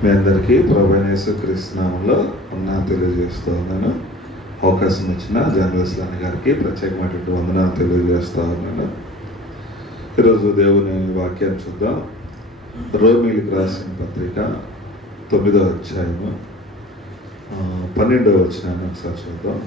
మీ అందరికీ ప్రభువైన యేసుక్రీస్తు నామములో తెలియజేస్తూ ఉన్నాను. అవకాశం ఇచ్చిన జర్నలిస్ట్ అన్న గారికి ప్రత్యేకమైనటువంటి వందనాలు తెలియజేస్తూ ఉన్నాను. ఈరోజు దేవుని వాక్యాన్ని చూద్దాం. రోమీలకు రాసిన పత్రిక 9వ అధ్యాయము 12వ వచనాన్ని ఒకసారి చూద్దాం.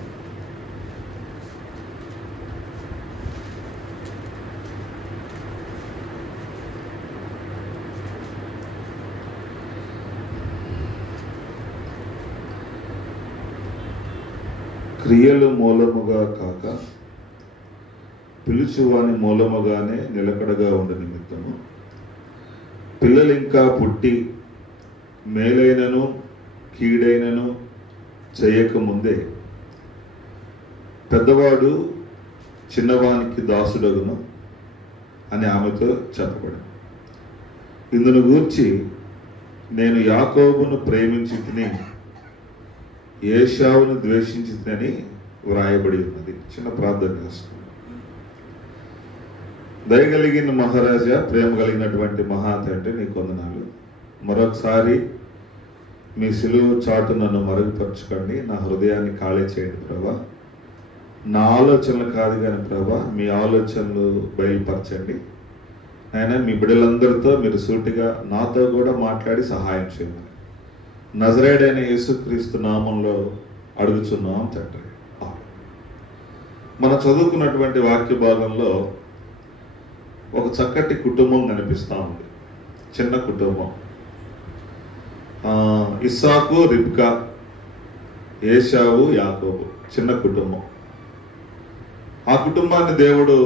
క్రియలు మూలముగా కాక పిలుచువాని మూలముగానే నిలకడగా ఉండే నిమిత్తము పిల్లలు ఇంకా పుట్టి మేలైనను కీడైనను చేయకముందే పెద్దవాడు చిన్నవానికి దాసుడగును అని ఆమెతో చెప్పబడింది. ఇందును గూర్చి నేను యాకోబును ప్రేమించి తిని ఏశావును ద్వేషించిందని వ్రాయబడి ఉన్నది. చిన్న ప్రార్థన చేసుకున్నాం. దయగలిగిన మహారాజా, ప్రేమ కలిగినటువంటి మహాతండ్రి, నీ వందనాలు. మరొకసారి మీ సిలువ చాటు నన్ను మరుగుపరచుకోండి. నా హృదయాన్ని ఖాళీ చేయండి ప్రభా. నా ఆలోచనలు కాదు కానీ ప్రభా, మీ ఆలోచనలు బయలుపరచండి. ఆయన మీ బిడ్డలందరితో మీరు సూటిగా నాతో కూడా మాట్లాడి సహాయం చేయండి. నజరేయుడైన యేసుక్రీస్తు నామంలో అడుగుచున్నాం తండ్రి. మనం చదువుకున్నటువంటి వాక్య భాగంలో ఒక చక్కటి కుటుంబం కనిపిస్తూ ఉంది. చిన్న కుటుంబం. ఇస్సాకు, రిబ్కా, ఏశావు, యాకోబు. చిన్న కుటుంబం. ఆ కుటుంబాన్ని దేవుడు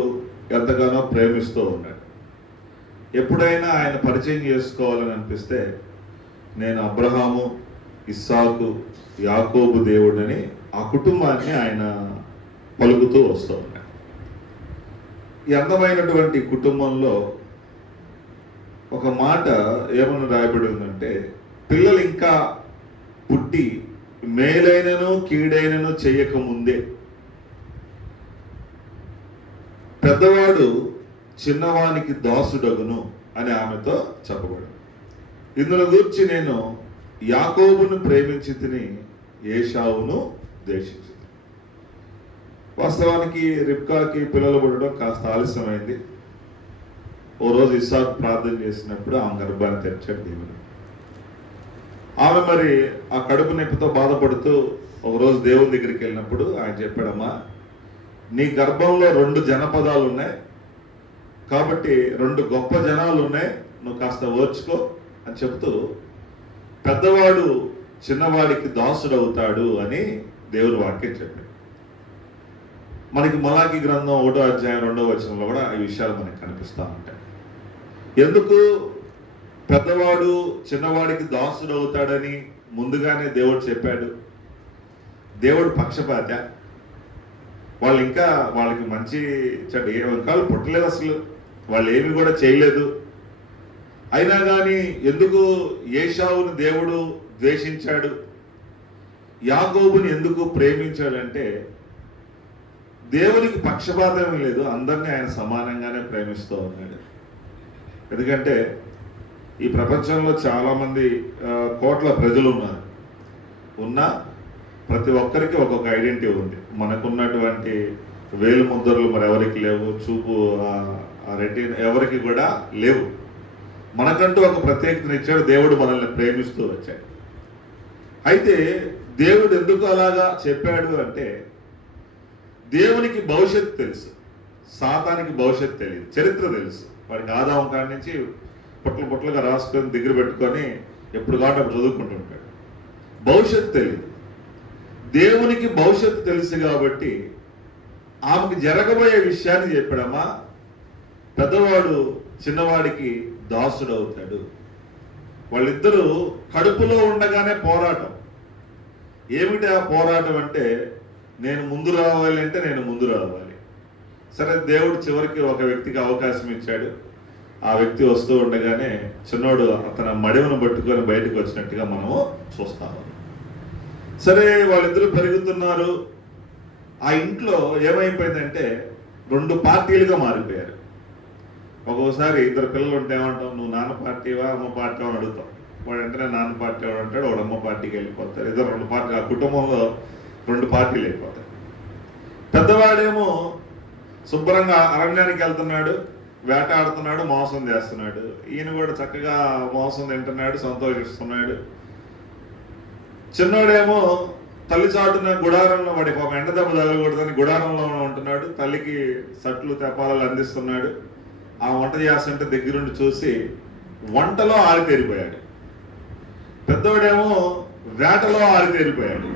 ఎంతగానో ప్రేమిస్తూ ఉన్నాడు. ఎప్పుడైనా ఆయన పరిచయం చేసుకోవాలని అనిపిస్తే నేను అబ్రహాము, ఇస్సాకు, యాకోబు దేవుడని ఆ కుటుంబాన్ని ఆయన పలుకుతూ వస్తూ ఉన్నాడు. ఈ అందమైనటువంటి కుటుంబంలో ఒక మాట ఏమని రాయబడి ఉందంటే, పిల్లలు ఇంకా పుట్టి మేలైనను కీడైనను చేయకముందే పెద్దవాడు చిన్నవానికి దాసుడగును అని ఆమెతో చెప్పబడింది. ఇందులో గురించి నేను యాకోబును ప్రేమించి తిని ఏశావును ద్వేషించి. వాస్తవానికి రిబ్కాకి పిల్లలు పుట్టడం కాస్త ఆలస్యమైంది. ఓ రోజు ఇస్సాకు ప్రార్థన చేసినప్పుడు ఆమె గర్భాన్ని తెరిచాడు దేవుడు. ఆమె మరి ఆ కడుపు నొప్పితో బాధపడుతూ ఒకరోజు దేవుని దగ్గరికి వెళ్ళినప్పుడు ఆయన చెప్పాడమ్మా, నీ గర్భంలో 2 జనపదాలు ఉన్నాయి కాబట్టి 2 గొప్ప జనాలు ఉన్నాయి, నువ్వు కాస్త ఓర్చుకో అని చెప్తూ పెద్దవాడు చిన్నవాడికి దాసుడు అవుతాడు అని దేవుని వాక్యం చెప్పాడు. మనకి మలాకి గ్రంథం 1వ అధ్యాయం 2వ వచనంలో కూడా ఈ విషయాలు మనకి కనిపిస్తూ ఉంటాయి. ఎందుకు పెద్దవాడు చిన్నవాడికి దాసుడు అవుతాడని ముందుగానే దేవుడు చెప్పాడు? దేవుడు పక్షపాత? వాళ్ళు ఇంకా వాళ్ళకి మంచి చెడ్డ ఏ వంకాలు పుట్టలేదు, అసలు వాళ్ళు ఏమి కూడా చేయలేదు. అయినా కానీ ఎందుకు ఏశావును దేవుడు ద్వేషించాడు, యాకోబుని ఎందుకు ప్రేమించాడంటే దేవునికి పక్షపాతం లేదు, అందరినీ ఆయన సమానంగానే ప్రేమిస్తూ ఉన్నాడు. ఎందుకంటే ఈ ప్రపంచంలో చాలామంది కోట్ల ప్రజలు ఉన్నారు. ప్రతి ఒక్కరికి ఒక్కొక్క ఐడెంటిటీ ఉంది. మనకున్నటువంటి వేలు ముద్రలు మరి ఎవరికి లేవు, చూపు రెటీనా ఎవరికి కూడా లేవు. మనకంటూ ఒక ప్రత్యేకతను ఇచ్చాడు. దేవుడు మనల్ని ప్రేమిస్తూ వచ్చాడు. అయితే దేవుడు ఎందుకు అలాగా చెప్పాడు అంటే, దేవునికి భవిష్యత్తు తెలుసు, సాతానికి భవిష్యత్తు తెలియదు. చరిత్ర తెలుసు. వాడికి ఆదాము కాడి నుంచి పుట్లుగా రాసుకొని దగ్గర పెట్టుకొని ఎప్పుడు కాబట్టి అప్పుడు చదువుకుంటూ ఉంటాడు. భవిష్యత్తు తెలియదు. దేవునికి భవిష్యత్తు తెలుసు కాబట్టి ఆమెకు జరగబోయే విషయాన్ని చెప్పాడమ్మా, పెద్దవాడు చిన్నవాడికి దాసుడు అవుతాడు. వాళ్ళిద్దరూ కడుపులో ఉండగానే పోరాటం. ఏమిటి ఆ పోరాటం అంటే, నేను ముందు రావాలి అంటే నేను ముందు రావాలి. సరే, దేవుడు చివరికి ఒక వ్యక్తికి అవకాశం ఇచ్చాడు. ఆ వ్యక్తి వస్తూ ఉండగానే చిన్నోడు అతని మడివను పట్టుకొని బయటకు వచ్చినట్టుగా మనము చూస్తాము. సరే, వాళ్ళిద్దరూ పెరుగుతున్నారు. ఆ ఇంట్లో ఏమైపోయిందంటే 2 పార్టీలుగా మారిపోయారు. ఒక్కోసారి 2 పిల్లలు ఉంటే ఏమంటాం, నువ్వు నాన్న పార్టీవా అమ్మ పార్టీవా అని అడుగుతాం. వాడు వెంటనే నాన్న పార్టీ వాడు అంటాడు, వాడు అమ్మ పార్టీకి వెళ్ళిపోతారు. ఇద్దరు 2 పార్టీ, ఆ కుటుంబంలో 2 పార్టీలు అయిపోతాయి. పెద్దవాడేమో శుభ్రంగా అరణ్యానికి వెళ్తున్నాడు, వేటాడుతున్నాడు, మోసం చేస్తున్నాడు. ఈయన కూడా చక్కగా మోసం తింటున్నాడు, సంతోషిస్తున్నాడు. చిన్నోడేమో తల్లి చాటున గుడారంలో, వాడికి ఒక ఎండ దెబ్బ తగలకూడదని గుడారంలో ఉంటున్నాడు. తల్లికి సట్లు తెపాలు అందిస్తున్నాడు. ఆ వంట చేస్తుంటే దగ్గరుండి చూసి వంటలో ఆరితేరిపోయాడు. పెద్దోడేమో వేటలో ఆరితేరిపోయాడు.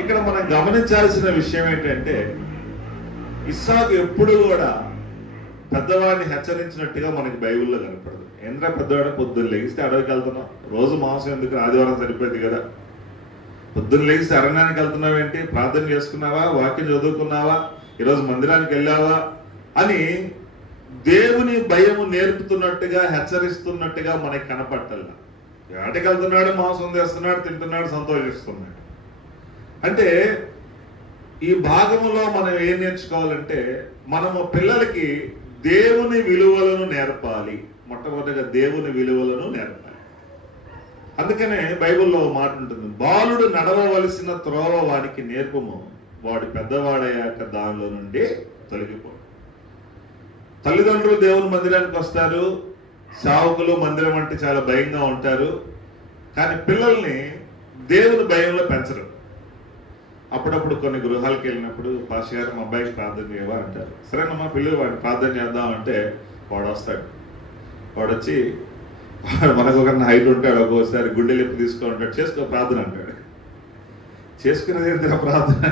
ఇక్కడ మనం గమనించాల్సిన విషయం ఏంటంటే, ఇస్సాకు ఎప్పుడు కూడా పెద్దవాడిని హెచ్చరించినట్టుగా మనకి బైబిల్లో కనపడదు. ఎందుకంటే పెద్దవాడు పొద్దున్న లెగిస్తే అడవికి వెళ్తున్నాం, రోజు మాంసం ఎందుకు, ఆదివారం సరిపోయింది కదా. పొద్దున్న లెగిస్తే అరణ్యానికి వెళ్తున్నావేంటి, ప్రార్థన చేసుకున్నావా, వాక్యం చదువుకున్నావా, ఈరోజు మందిరానికి వెళ్ళావా అని దేవుని భయము నేర్పుతున్నట్టుగా, హెచ్చరిస్తున్నట్టుగా మనకి కనపట్టాల. వేటకి వెళ్తున్నాడు, మాంసం చేస్తున్నాడు, తింటున్నాడు, సంతోషిస్తున్నాడు. అంటే ఈ భాగంలో మనం ఏం నేర్చుకోవాలంటే, మనము పిల్లలకి దేవుని విలువలను నేర్పాలి. మొట్టమొదటిగా దేవుని విలువలను నేర్పాలి. అందుకనే బైబిల్లో మాట ఉంటుంది, బాలుడు నడవవలసిన త్రోవ వాడికి నేర్పము, వాడు పెద్దవాడయ్యాక దానిలో నుండి తొలగిపోడు. తల్లిదండ్రులు దేవుని మందిరానికి వస్తారు, సేవకులు మందిరం అంటే చాలా భయంగా ఉంటారు. కానీ పిల్లల్ని దేవుని భయంలో పెంచరు. అప్పుడప్పుడు కొన్ని గృహాలకు వెళ్ళినప్పుడు, పాస్ గారు మా అబ్బాయికి ప్రార్థన చేయవా అంటారు. సరేనమ్మా పిల్లలు వాడిని ప్రార్థన చేద్దాం అంటే వాడు వస్తాడు. వాడు వచ్చి మనకు ఒక హైట్ ఉంటాడు, ఒక్కోసారి గుండె లెప్పు తీసుకో ఉంటాడు, చేసుకో ప్రార్థన అంటాడు. చేసుకునేది ఏంటంటే ప్రార్థన,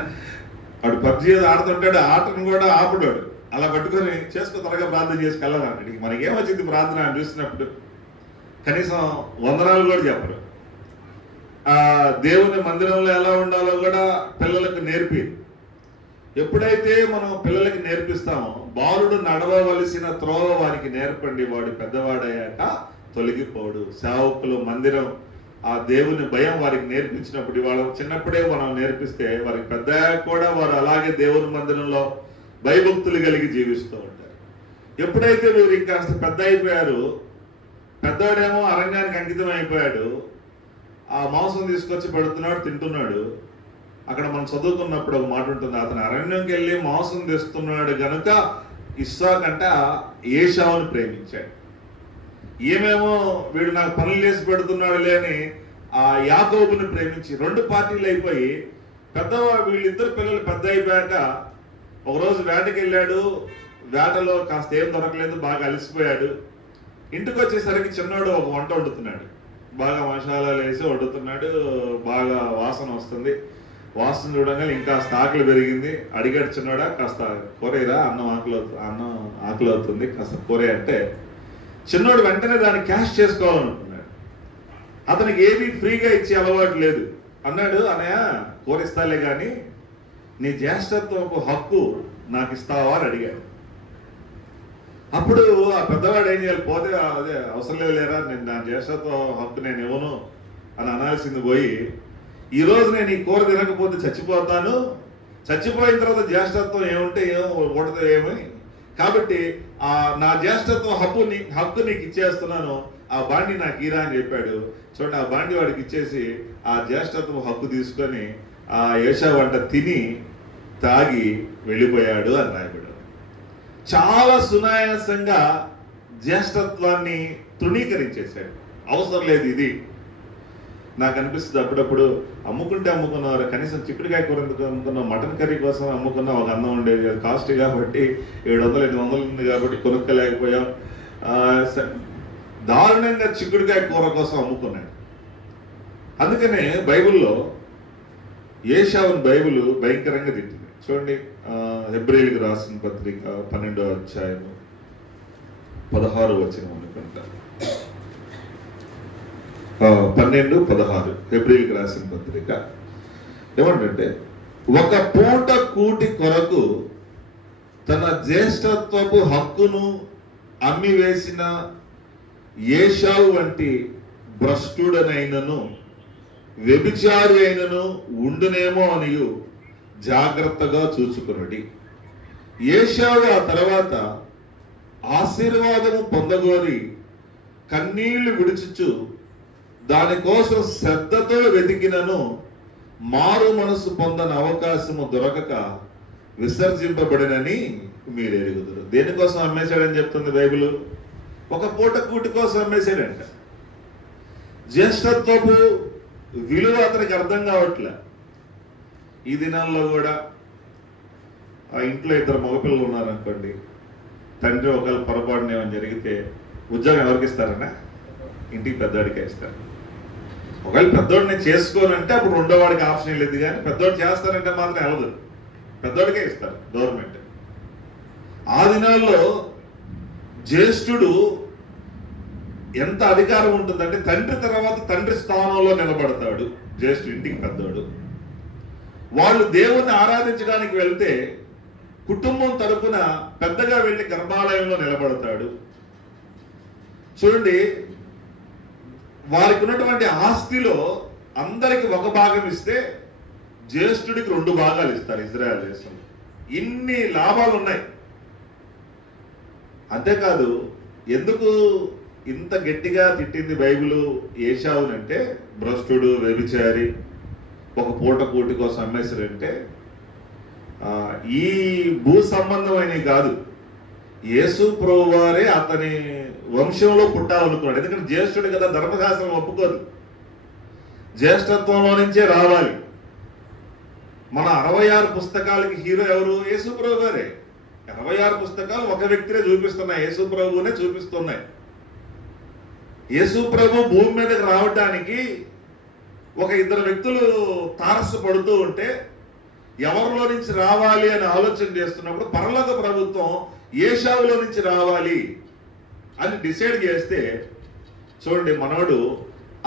వాడు పబ్జీ ఆడుతుంటాడు, ఆటను కూడా ఆపుతాడు. అలా పట్టుకొని చేసుకో త్వరగా ప్రార్థన చేసి వెళ్ళాలంటాడు. మనకేమొచ్చింది ప్రార్థన అని చూసినప్పుడు? కనీసం వందనాలు కూడా చెప్పరు. దేవుని మందిరంలో ఎలా ఉండాలో కూడా పిల్లలకు నేర్పి, ఎప్పుడైతే మనం పిల్లలకి నేర్పిస్తామో, బాలుడు నడవవలసిన త్రోవ వారికి నేర్పండి, వాడు పెద్దవాడయ్యాక తొలగిపోడు. సేవకులు మందిరం ఆ దేవుని భయం వారికి నేర్పించినప్పుడు, వాళ్ళకి చిన్నప్పుడే మనం నేర్పిస్తే వారికి పెద్ద కూడా వారు అలాగే దేవుని మందిరంలో భయభక్తులు కలిగి జీవిస్తూ ఉంటారు. ఎప్పుడైతే వీరు ఇంకాస్త పెద్ద అయిపోయారు, పెద్దవాడేమో అరణ్యానికి అంకితం అయిపోయాడు, ఆ మాంసం తీసుకొచ్చి పెడుతున్నాడు, తింటున్నాడు. అక్కడ మనం చదువుకున్నప్పుడు ఒక మాట ఉంటుంది, అతను అరణ్యంకి వెళ్ళి మాంసం తెస్తున్నాడు గనుక ఇస్సాకంట ఏశావుని ప్రేమించాడు. ఏమేమో వీడు నాకు పనులు చేసి పెడుతున్నాడులే అని ఆ యాకోబుని ప్రేమించి 2 పార్టీలు అయిపోయి, వీళ్ళిద్దరు పిల్లలు పెద్ద అయిపోయాక ఒకరోజు వేటకి వెళ్ళాడు. వేటలో కాస్త ఏం దొరకలేదు, బాగా అలసిపోయాడు. ఇంటికి వచ్చేసరికి చిన్నోడు ఒక వంట వండుతున్నాడు, బాగా మసాలాలు వేసి వండుతున్నాడు. బాగా వాసన వస్తుంది. వాసన చూడగానే ఇంకా ఆకలి పెరిగింది. అడిగాడు చిన్నోడా, కాస్త కూరేరా, అన్నం ఆకలి అవుతుంది, కాస్త కూరే అంటే చిన్నోడు వెంటనే దాన్ని క్యాష్ చేసుకోవాలనుకున్నాడు. అతనికి ఏది ఫ్రీగా ఇచ్చే అలవాటు లేదు. అన్నాడు, అన్నయ్య కూరిస్తాలే కానీ నీ జ్యేష్ఠత్వపు హక్కు నాకు ఇస్తావా అని అడిగాడు. అప్పుడు ఆ పెద్దవాడు ఏం చేయాలి, పోతే అదే అవసరం లేదు లేరా, నేను నా జ్యేష్ఠత్వ హక్కు నేను ఇవ్వను అని అనాల్సింది పోయి, ఈరోజు నేను ఈ కూర తినకపోతే చచ్చిపోతాను, చచ్చిపోయిన తర్వాత జ్యేష్ఠత్వం ఏముంటే ఉండదు ఏమి, కాబట్టి నా జ్యేష్ఠత్వ హక్కు నీకు ఇచ్చేస్తున్నాను, ఆ బాండి నాకు ఈరా అని చెప్పాడు. చూడండి, ఆ బాండి వాడికి ఇచ్చేసి ఆ జ్యేష్ఠత్వ హక్కు తీసుకొని ఆ ఏశావు వంట తిని తాగి వెళ్ళిపోయాడు అని రాయబడ్డాడు. చాలా సునాయాసంగా జ్యేష్ఠత్వాన్ని తృణీకరించేశాడు. అవసరం లేదు ఇది. నాకు అనిపిస్తుంది అప్పుడప్పుడు అమ్ముకున్నారు, కనీసం చిక్కుడుకాయ కూర ఎందుకు అమ్ముకున్నాం, మటన్ కర్రీ కోసం అమ్ముకున్నా ఒక అన్నం ఉండేది, కాస్ట్ కాబట్టి 700-800 ఉంది కాబట్టి కొనుక్కోలేకపోయాం. దారుణంగా చిక్కుడుకాయ కూర కోసం అమ్ముకున్నాడు. అందుకనే బైబిల్లో ఏశావుని బైబిల్ భయంకరంగా తిట్టింది. చూడండి, హెబ్రీయులకు రాసిన పత్రిక 12వ అధ్యాయము 16వ వచనం అనుకుంటా, 12-16 హెబ్రీయులకు రాసిన పత్రిక ఏమంటే, ఒక పూట కూటి కొరకు తన జ్యేష్ఠత్వపు హక్కును అమ్మివేసిన ఏశావు వంటి భ్రష్టుడనైనను వ్యభిచారి అయినను ఉండునేమో అనియు జాగ్రత్తగా చూసుకున్నది. ఏశావు ఆ తర్వాత ఆశీర్వాదము పొందగోరి కన్నీళ్లు విడుచుచు దానికోసం శ్రద్ధతో వెతికినను మారు మనసు పొందని అవకాశము దొరకక విసర్జింపబడినని మీరు ఎరుగుదురు. దేనికోసం అమ్మేశాడని చెప్తుంది బైబిల్? ఒక పూట కూటి కోసం అమ్మేశాడంట. జ్యేష్ఠత్వపు విలువ అతనికి అర్థం కావట్లే. ఈ దినాల్లో కూడా ఆ ఇంట్లో ఇద్దరు మగపిల్లలు ఉన్నారనుకోండి, తండ్రి ఒకవేళ పొరపాటున ఏమైనా జరిగితే ఉద్యోగం ఎవరికి ఇస్తారన్నా? ఇంటికి పెద్దవాడికే ఇస్తారు. ఒకవేళ పెద్దోడిని చేసుకోనంటే అప్పుడు రెండో వాడికి ఆప్షన్ లేదు, కానీ పెద్దోడు చేస్తారంటే మాత్రం వెళ్ళదు, పెద్దోడికే ఇస్తారు గవర్నమెంట్. ఆ దినాల్లో జ్యేష్ఠుడు ఎంత అధికారం ఉంటుందంటే తండ్రి తర్వాత తండ్రి స్థానంలో నిలబడతాడు జ్యేష్ఠుడు, ఇంటికి పెద్దోడు. వాళ్ళు దేవుణ్ణి ఆరాధించడానికి వెళ్తే కుటుంబం తరపున పెద్దగా వెళ్ళి గర్భాలయంలో నిలబడతాడు. చూడండి, వారికి ఉన్నటువంటి ఆస్తిలో అందరికి ఒక భాగం ఇస్తే జ్యేష్ఠుడికి 2 భాగాలు ఇస్తారు ఇజ్రాయెల్ దేశంలో. ఇన్ని లాభాలు ఉన్నాయి. అంతేకాదు, ఎందుకు ఇంత గట్టిగా తిట్టింది బైబిల్ ఏశావునంటే, భ్రష్టుడు, వ్యభిచారి, ఒక పూట కూటి కోసం అమ్మేశారంటే ఈ భూ సంబంధమైనవి కాదు. యేసు ప్రభువారే అతని వంశంలో పుట్టాలనుకున్నాడు. ఎందుకంటే జ్యేష్ఠుడు కదా, ధర్మశాస్త్రం ఒప్పుకోదు, జ్యేష్ఠత్వంలో నుంచే రావాలి. మన 66 పుస్తకాలకి హీరో ఎవరు? యేసు ప్రభువారే. 66 పుస్తకాలు ఒక వ్యక్తినే చూపిస్తున్నాయి, యేసు ప్రభువునే చూపిస్తున్నాయి. యేసు ప్రభు భూమి మీదకి రావడానికి ఒక 2 వ్యక్తులు తారసపడుతూ ఉంటే ఎవరిలో నుంచి రావాలి అని ఆలోచన చేస్తున్నప్పుడు పరలోక ప్రభుత్వం ఏశావులో నుంచి రావాలి అని డిసైడ్ చేస్తే, చూడండి, మనోడు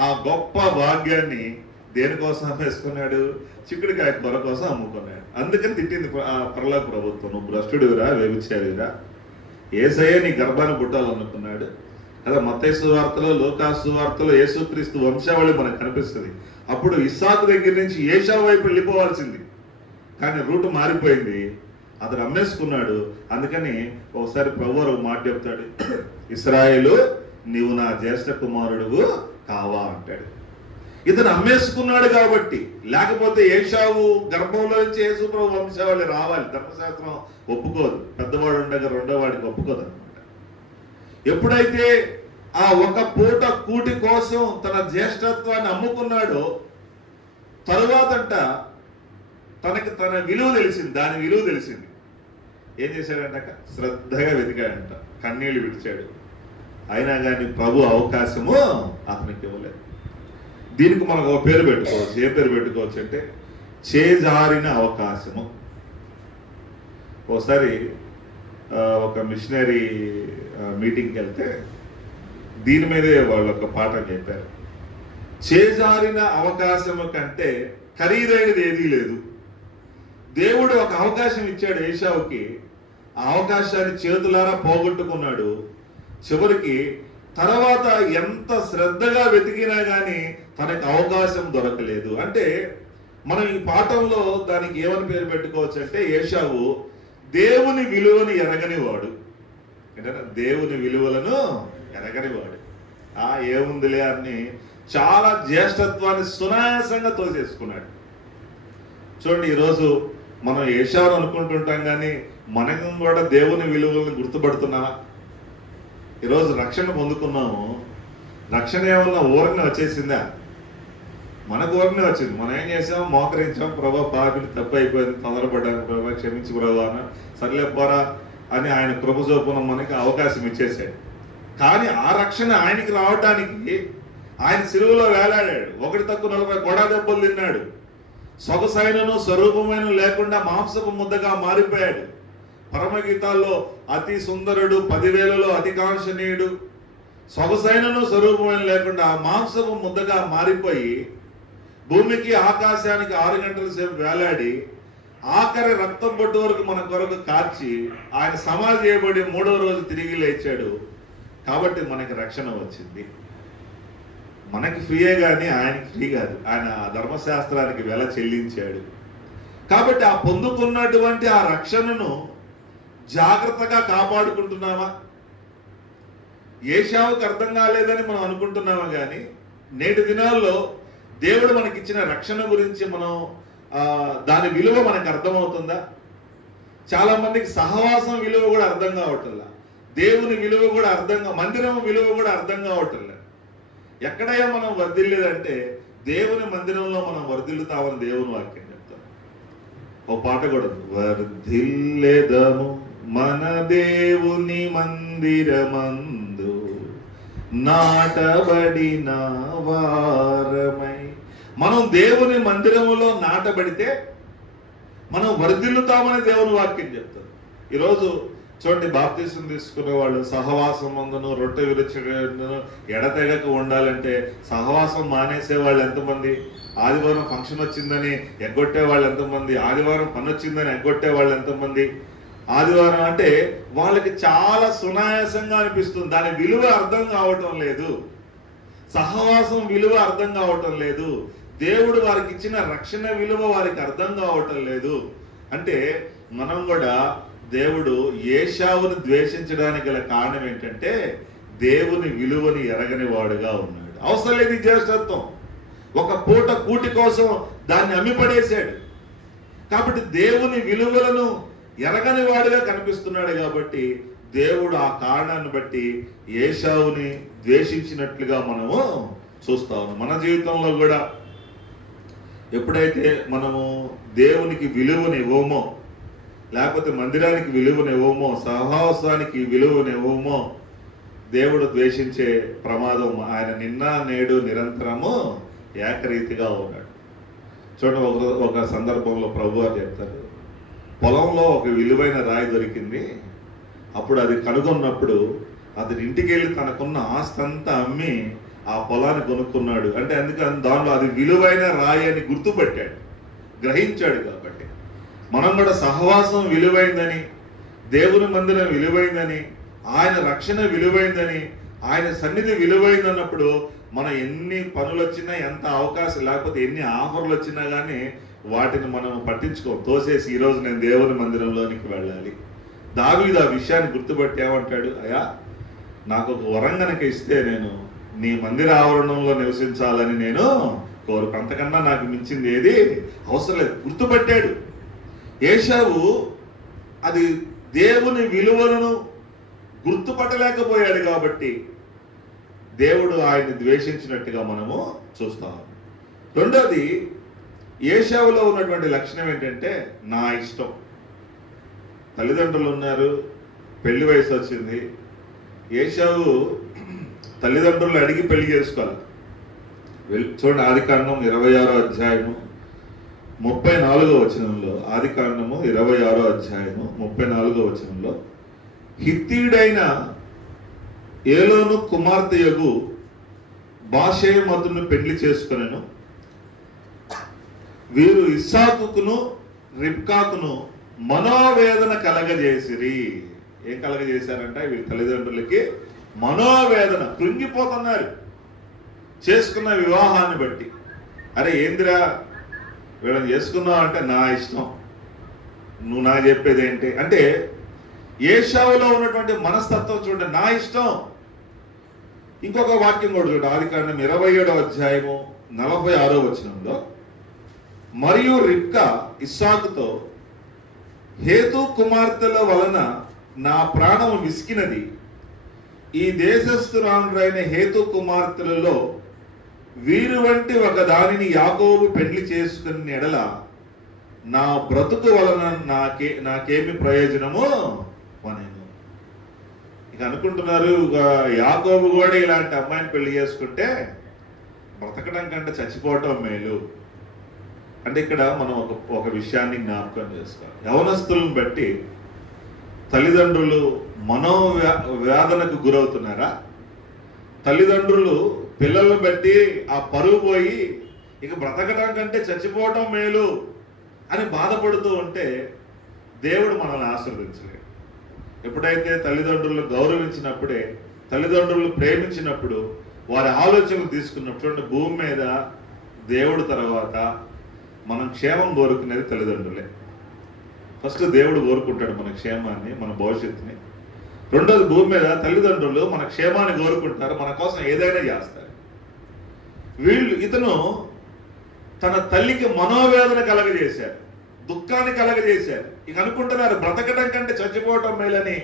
ఆ గొప్ప భాగ్యాన్ని దేనికోసం వేసుకున్నాడు? చిక్కుడుకాయ కొర కోసం అమ్ముకున్నాడు. అందుకని తిట్టింది పరలోక ప్రభుత్వం, నువ్వు భ్రష్టుడివిరా, వ్యభిచారిరా, యేసయ్య నీ గర్భాన్ని పుట్టాలనుకున్నాడు కదా. మత్తయి సువార్తలో, లూకా సువార్తలో యేసుక్రీస్తు వంశావళి మనకు కనిపిస్తుంది. అప్పుడు ఇస్సాకు దగ్గర నుంచి ఏశావు వైపు వెళ్ళిపోవాల్సింది, కానీ రూట్ మారిపోయింది, అతను అమ్మేసుకున్నాడు. అందుకని ఒకసారి ప్రభువు మాట చెప్తాడు, ఇశ్రాయేలు, నీవు నా జ్యేష్ఠ కుమారుడు కావా అంటాడు. ఇతను అమ్మేసుకున్నాడు కాబట్టి, లేకపోతే ఏశావు గర్భంలో నుంచి యేసు ప్రభు వంశావళి రావాలి, ధర్మశాస్త్రం ఒప్పుకోదు, పెద్దవాడు ఉండగా రెండో వాడికి ఒప్పుకోదు అనమాట. ఎప్పుడైతే ఆ ఒక పూట కూటి కోసం తన జ్యేష్ఠత్వాన్ని అమ్ముకున్నాడో, తరువాతంట తన విలువ తెలిసింది, దాని విలువ తెలిసింది. ఏం చేశాడంట? శ్రద్ధగా వెతికాడంట, కన్నీళ్లు విడిచాడు. అయినా కానీ ప్రభు అవకాశము అతనికి ఇవ్వలేదు. దీనికి మనకు ఒక పేరు పెట్టుకోవచ్చు. ఏ పేరు పెట్టుకోవచ్చు అంటే చేజారిన అవకాశము. ఒకసారి ఒక మిషనరీ మీటింగ్కి వెళ్తే దీని మీదే వాళ్ళు ఒక పాఠం చెప్పారు. చేజారిన అవకాశము కంటే ఖరీదైనది ఏదీ లేదు. దేవుడు ఒక అవకాశం ఇచ్చాడు ఏశావుకి, ఆ అవకాశాన్ని చేతులారా పోగొట్టుకున్నాడు. చివరికి తర్వాత ఎంత శ్రద్ధగా వెతికినా కానీ తనకు అవకాశం దొరకలేదు. అంటే మనం ఈ పాఠంలో దానికి ఏమని పేరు పెట్టుకోవచ్చు అంటే, ఏశావు దేవుని విలువని ఎరగనివాడు. ఏంటంటే దేవుని విలువలను ఎరగనివాడు. ఏముందిలే అని చాలా జ్యేష్ఠత్వాన్ని సునాయాసంగా తోసేసుకున్నాడు. చూడండి, ఈరోజు మనం ఏశావును అనుకుంటుంటాం, కానీ మనం కూడా దేవుని విలువలను గుర్తుపడుతున్నామా? ఈరోజు రక్షణ పొందుకున్నాము, రక్షణ ఏమన్నా ఊరనే వచ్చేసిందా? మనకు ఊరనే వచ్చింది. మనం ఏం చేసాం? మోకరించాం, ప్రభా పాపిని తప్పు అయిపోయింది, తొందరపడ్డాను ప్రభా, క్షమించు ప్రభా అని, సర్లే పోరా అని ఆయన కృప చొప్పున మనకి అవకాశం ఇచ్చేసాడు. కానీ ఆ రక్షణ ఆయనకి రావడానికి ఆయన సిలువలో వేలాడాడు, 1-40 కొడా దెబ్బలు తిన్నాడు, సొగసైనను స్వరూపమైన లేకుండా మాంసపు ముద్దగా మారిపోయాడు. పరమగీతాల్లో అతి సుందరుడు, 10,000లో అతి కాంక్షణీయుడు, సొగసైనను స్వరూపమైన లేకుండా మాంసపు ముద్దగా మారిపోయి భూమికి ఆకాశానికి 6 గంటల సేపు వేలాడి ఆఖరి రక్తం బొట్టు వరకు మన కొరకు కార్చి ఆయన సమాధి చేయబడి 3వ రోజు తిరిగి లేచాడు. కాబట్టి మనకి రక్షణ వచ్చింది. మనకి ఫ్రీయే కానీ ఆయనకి ఫ్రీ కాదు. ఆయన ధర్మశాస్త్రానికి వెల చెల్లించాడు. కాబట్టి ఆ పొందుకున్నటువంటి ఆ రక్షణను జాగ్రత్తగా కాపాడుకుంటున్నామా? ఏశావుకి అర్థం కాలేదని మనం అనుకుంటున్నామా, కానీ నేటి దినాల్లో దేవుడు మనకిచ్చిన రక్షణ గురించి మనం దాని విలువ మనకు అర్థమవుతుందా? చాలా మందికి సహవాసం విలువ కూడా అర్థం కావట్లా, దేవుని విలువ కూడా మందిరం విలువ కూడా అర్థం కావట్లే. ఎక్కడయ్యా మనం వర్ధిల్లేదంటే దేవుని మందిరంలో మనం వర్ధిల్లుతామని దేవుని వాక్యం చెప్తాం. ఓ పాట కూడా, వర్ధిల్లేదము మన దేవుని మందిరమందు నాటబడిన వారమై. మనం దేవుని మందిరములో నాటబడితే మనం వర్ధిల్లుతామని దేవుని వాక్యం చెప్తారు. ఈరోజు చూడండి, బాప్తీసం తీసుకునే వాళ్ళు సహవాసం మందును రొట్టె విరుచును ఎడతెగక ఉండాలంటే సహవాసం మానేసే వాళ్ళు ఎంతమంది? ఆదివారం ఫంక్షన్ వచ్చిందని ఎగ్గొట్టే వాళ్ళు ఎంతమంది? ఆదివారం పని వచ్చిందని ఎగ్గొట్టే వాళ్ళు ఎంతమంది? ఆదివారం అంటే వాళ్ళకి చాలా సునాయాసంగా అనిపిస్తుంది, దాని విలువ అర్థం కావటం లేదు, సహవాసం విలువ అర్థం కావటం లేదు, దేవుడు వారికి ఇచ్చిన రక్షణ విలువ వారికి అర్థం కావటం లేదు. అంటే మనం కూడా దేవుడు ఏశావును ద్వేషించడానికి గల కారణం ఏంటంటే దేవుని విలువని ఎరగని వాడుగా ఉన్నాడు. అవసరం లేదు ఈ జ్యేష్ఠత్వం, ఒక పూట కూటి కోసం దాన్ని అమ్మిపడేశాడు. కాబట్టి దేవుని విలువలను ఎరగని వాడుగా కనిపిస్తున్నాడు. కాబట్టి దేవుడు ఆ కారణాన్ని బట్టి ఏశావుని ద్వేషించినట్లుగా మనము చూస్తా ఉన్నాం. మన జీవితంలో కూడా ఎప్పుడైతే మనము దేవునికి విలువనివ్వమో, లేకపోతే మందిరానికి విలువనివ్వమో, సహవాసానికి విలువనివ్వమో, దేవుడు ద్వేషించే ప్రమాదం. ఆయన నిన్న నేడు నిరంతరము ఏకరీతిగా ఉన్నాడు. చూడండి, ఒక సందర్భంలో ప్రభు అని చెప్తారు, పొలంలో ఒక విలువైన రాయి దొరికింది. అప్పుడు అది కనుగొన్నప్పుడు అతని ఇంటికి వెళ్ళి తనకున్న ఆస్తి అంతా అమ్మి ఆ పొలాన్ని కొనుక్కున్నాడు. అంటే అందుకని దానిలో అది విలువైన రాయి అని గుర్తుపట్టాడు, గ్రహించాడు. కాబట్టి మనం కూడా సహవాసం విలువైందని, దేవుని మందిరం విలువైందని, ఆయన రక్షణ విలువైందని, ఆయన సన్నిధి విలువైందన్నప్పుడు మనం ఎన్ని పనులు వచ్చినా, ఎంత అవకాశం లేకపోతే ఎన్ని ఆఫర్లు వచ్చినా కానీ వాటిని మనం పట్టించుకోం, తోసేసి ఈరోజు నేను దేవుని మందిరంలోనికి వెళ్ళాలి. దావీదు ఆ విషయాన్ని గుర్తుపట్టి ఏమంటాడు, అయ్యా నాకు ఒక వరం గనక ఇస్తే నేను నీ మందిర ఆవరణంలో నివసించాలని నేను కోరుకు, అంతకన్నా నాకు మించింది ఏది అవసరం లేదు. గుర్తుపట్టాడు. ఏశావు అది దేవుని విలువలను గుర్తుపట్టలేకపోయాడు కాబట్టి దేవుడు ఆయన్ని ద్వేషించినట్టుగా మనము చూస్తాం. రెండోది, ఏశావులో ఉన్నటువంటి లక్షణం ఏంటంటే నా ఇష్టం. తల్లిదండ్రులు ఉన్నారు, పెళ్లి వయసు వచ్చింది. ఏశావు తల్లిదండ్రులు అడిగి పెళ్లి చేసుకోవాలి. చూడండి, ఆదికాండం 26వ అధ్యాయము 34వ వచనంలో, ఆదికాండము 26వ అధ్యాయము 34వ వచనంలో, హిత్తీయుడైన ఏలోను కుమార్తెయగు బాషేమతును పెళ్లి చేసుకొనెను. వీరు ఇస్సాకును రిబ్కాకును మనోవేదన కలగజేసిరి. ఏం కలగజేశారంటే వీళ్ళ తల్లిదండ్రులకి మనోవేదన, కృంగిపోతున్నారు చేసుకున్న వివాహాన్ని బట్టి. అరే ఏందిరా వీళ్ళని చేసుకున్నావు అంటే నా ఇష్టం, నువ్వు నాకు చెప్పేది ఏంటి అంటే ఏశావులో ఉన్నటువంటి మనస్తత్వం చూడండి, నా ఇష్టం. ఇంకొక వాక్యం కూడా చూడండి, ఆదికాండం 27వ అధ్యాయము 46వ వచనంలో, మరియు రిబ్కా ఇస్సాకుతో, హేతు కుమార్తెల వలన నా ప్రాణం విసికినది, ఈ దేశస్థురాండ్రైన హేతు కుమార్తెలలో వీరు వంటి ఒక దానిని యాకోబు పెళ్లి చేసుకుని ఎడల నా బ్రతుకు వలన నాకేమి ప్రయోజనము అనేను. ఇక అనుకుంటున్నారు, యాకోబు కూడా ఇలాంటి అమ్మాయిని పెళ్లి చేసుకుంటే బ్రతకడం కంటే చచ్చిపోవటం మేలు. అంటే ఇక్కడ మనం ఒక విషయాన్ని జ్ఞాపకం చేసుకోవాలి. యవనస్తులను బట్టి తల్లిదండ్రులు మనోవేదనకు గురవుతున్నారా? తల్లిదండ్రులు పిల్లలను బట్టి ఆ పరువు పోయి ఇక బ్రతకడం కంటే చచ్చిపోవటం మేలు అని బాధపడుతూ ఉంటే దేవుడు మనల్ని ఆశీర్వదించలేడు. ఎప్పుడైతే తల్లిదండ్రులను గౌరవించినప్పుడే, తల్లిదండ్రులను ప్రేమించినప్పుడు, వారి ఆలోచనలు తీసుకున్నప్పుడు, భూమి మీద దేవుడు తర్వాత మనం క్షేమం కోరుకునేది తల్లిదండ్రులే. ఫస్ట్ దేవుడు కోరుకుంటాడు మన క్షేమాన్ని, మన భవిష్యత్తుని. రెండోది, భూమి మీద తల్లిదండ్రులు మన క్షేమాన్ని కోరుకుంటారు, మన కోసం ఏదైనా చేస్తారు. ఇతను తన తల్లికి మనోవేదన కలగజేశారు, దుఃఖాన్ని కలగజేశారు. ఇక అనుకుంటున్నారు బ్రతకడం కంటే చచ్చిపోవటం మేలని